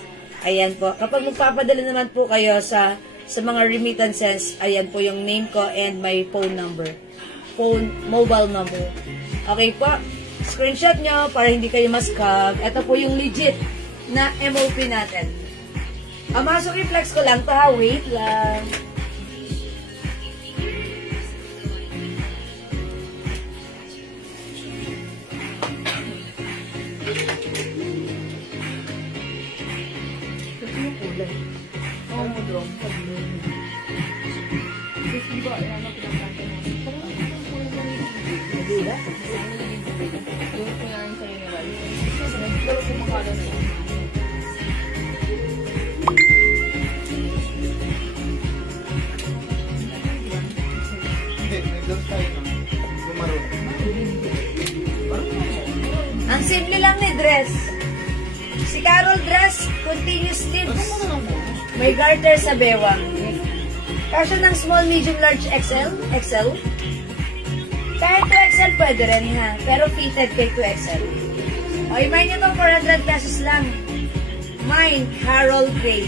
Ayan po. Kapag magpapadala naman po kayo sa mga remittances, ayan po yung name ko and my phone number. Mobile number. Okay po. Screenshot nyo para hindi kayo ma-scam. Ito po yung legit na MOP natin. Masok i-flex ko lang to ha. Wait lang. Ang simple lang ni dress. Si Carol dress, continuous sleeves. May garter sa bewang. Kasya ng small, medium, large, XL. XL. Kahit 2XL pwede rin ha. Pero fitted kay 2XL. Okay, mine nyo to 400 pesos lang. Mine, Carol Gray.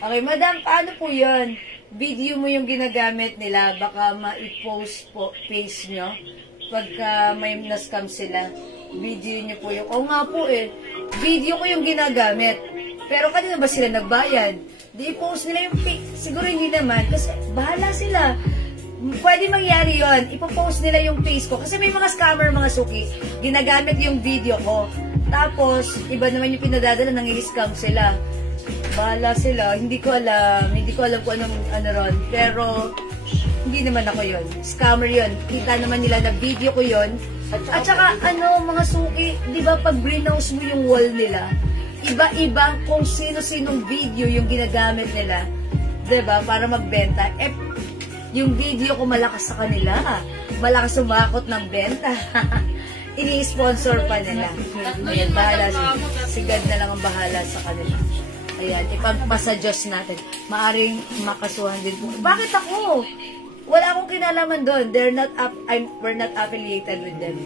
Okay, madam, paano po yun? Video mo yung ginagamit nila. Baka ma-post po, face nyo. Pagka may na-scam sila. Video nyo po yung, nga po video ko yung ginagamit. Pero kanina ba sila nagbayad? Di i-post nila yung pic. Siguro hindi naman. Kasi bahala sila. Pwede mangyari yon. Ipopost nila yung face ko. Kasi may mga scammer, mga suki. Ginagamit yung video ko. Tapos, iba naman yung pinadadala, nang-i-scam sila. Bahala sila. Hindi ko alam. Hindi ko alam kung anong ron. Pero, hindi naman ako yon. Scammer yon. Kita naman nila na video ko yon. At saka, mga suki, di ba pag browse mo yung wall nila, iba-iba kung sino-sinong video yung ginagamit nila. Di ba? Para magbenta. Yung video ko malakas sa kanila. Malakas sumakot ng benta. Ini-sponsor pa nila. Ayan, bahala si God na lang ang bahala sa kanila. Ayan, ipagpasa Diyos natin. Maaring makasuhan din po. Bakit ako? Wala akong kinalaman doon. We're not affiliated with them.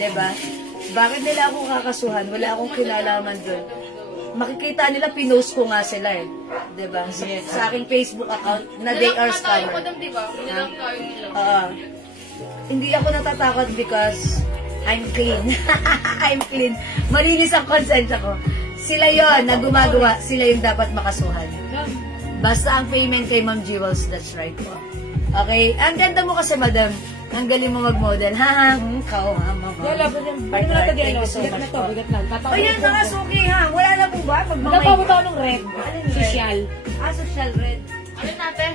Diba? Bakit nila akong kakasuhan? Wala akong kinalaman doon. Makikita nila, pinost ko nga sila Diba? Sa aking Facebook account na they are scammer. Hindi ako natatakot because I'm clean. I'm clean. Malinis ang konsensya ko. Sila yon na gumagawa. Sila yung dapat makasuhan. Basta ang payment kay Ma'am Jewels, that's right po. Okay? Ang ganda mo kasi, madam. Ang galing mo mag-model. Ha? Kao, ha? Wala po din. Pwede na ito din. Bigat na to. Bigat na. O yan, mga suki, ha? Wala na po ba? Nagpapabot ako ng red. Social. Social red. Ano natin?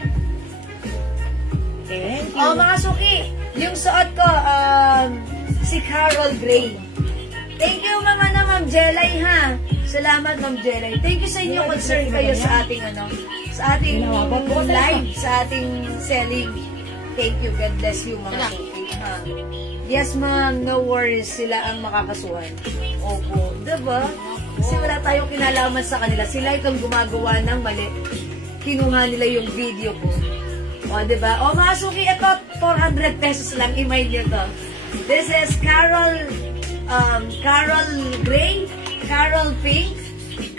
Thank you. Mga suki, yung suot ko, si Carol Gray. Thank you, Ma'am Jelay, ha? Salamat, Ma'am Jelay. Thank you sa inyo, concern kayo sa ating, sa ating live, sa ating selling. Thank you. God bless you, mga suki. Yes, ma'am. No worries. Sila ang makakasuhan. Opo. Diba? Kasi wala tayong kinalaman sa kanila. Sila itong gumagawa ng mali. Kinuha nila yung video ko. O, diba? O, mga suki, ito, 400 pesos lang. I-mind nyo to. This is Carol Gray, Carol Pink,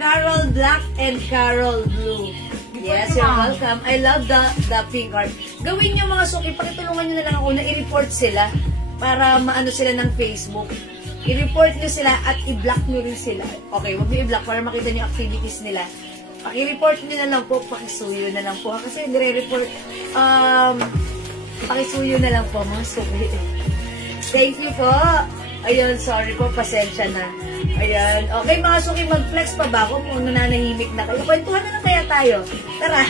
Carol Black, and Carol Blue. Yes, you're welcome. I love the pink heart. Gawin nyo mga suki, pakitulungan nyo na lang ako na i-report sila para maano sila ng Facebook. I-report nyo sila at i-block nyo rin sila. Okay, huwag nyo i-block para makita nyo activities nila. Paki-report nyo na lang po, pakisuyo na lang po. Kasi nire-report, pakisuyo na lang po mga suki. Thank you po. Ayun, sorry po, pasensya na. Ayan. Okay, mga suki, mag-flex pa ba ako kung nananahimik na kayo? Kwentuhan na lang kaya tayo. Tara.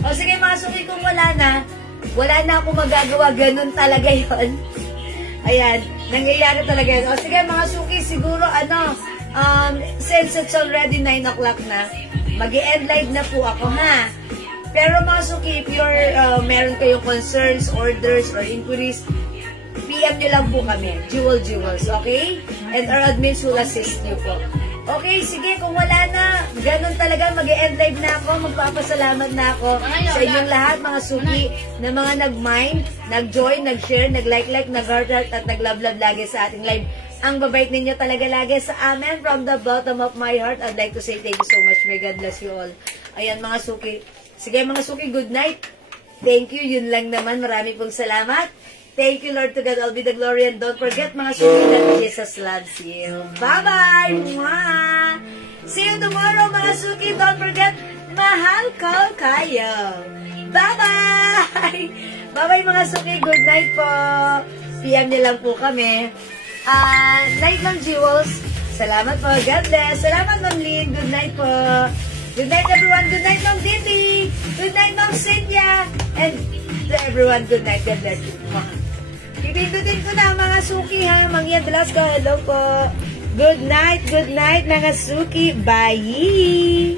O sige, mga suki, kung wala na ako magagawa. Ganun talaga yon. Ayan, nangyayari talaga yun. O sige, mga suki, siguro, since it's already 9 o'clock na, mag-i-end live na po ako, ha? Pero mga suki, if meron kayong concerns, orders, or inquiries, PM nyo lang po kami, Jewels, okay? And our admins will assist you po. Okay, sige, kung wala na, ganun talaga, mag-e-end live na ako, magpapasalamat na ako sa inyong lahat, mga suki, na mga nag-mind, nag-join, nag-share, nag-like, nag-heart, at nag-love lagi sa ating live. Ang babait ninyo talaga lagi sa amin. From the bottom of my heart, I'd like to say thank you so much. May God bless you all. Ayan, mga suki. Sige, mga suki, good night. Thank you, yun lang naman. Marami pong salamat. Thank you, Lord, to God, all be the glory. And don't forget, mga suki, that Jesus loves you. Bye-bye! Mwah! See you tomorrow, mga suki. Don't forget, mahal ko kayo. Bye-bye! Bye-bye, mga suki. Good night po. PM niyo lang po kami. Night, Ma'am Jewels. Salamat po. God bless. Salamat, Ma'am Lynn. Good night po. Good night, everyone. Good night, Ma'am Didi. Good night, Ma'am Cynthia. And to everyone, good night. God bless you. Pipindutin ko na mga suki, ha? Mangyan Velasco, hello po. Good night, mga suki. Bye!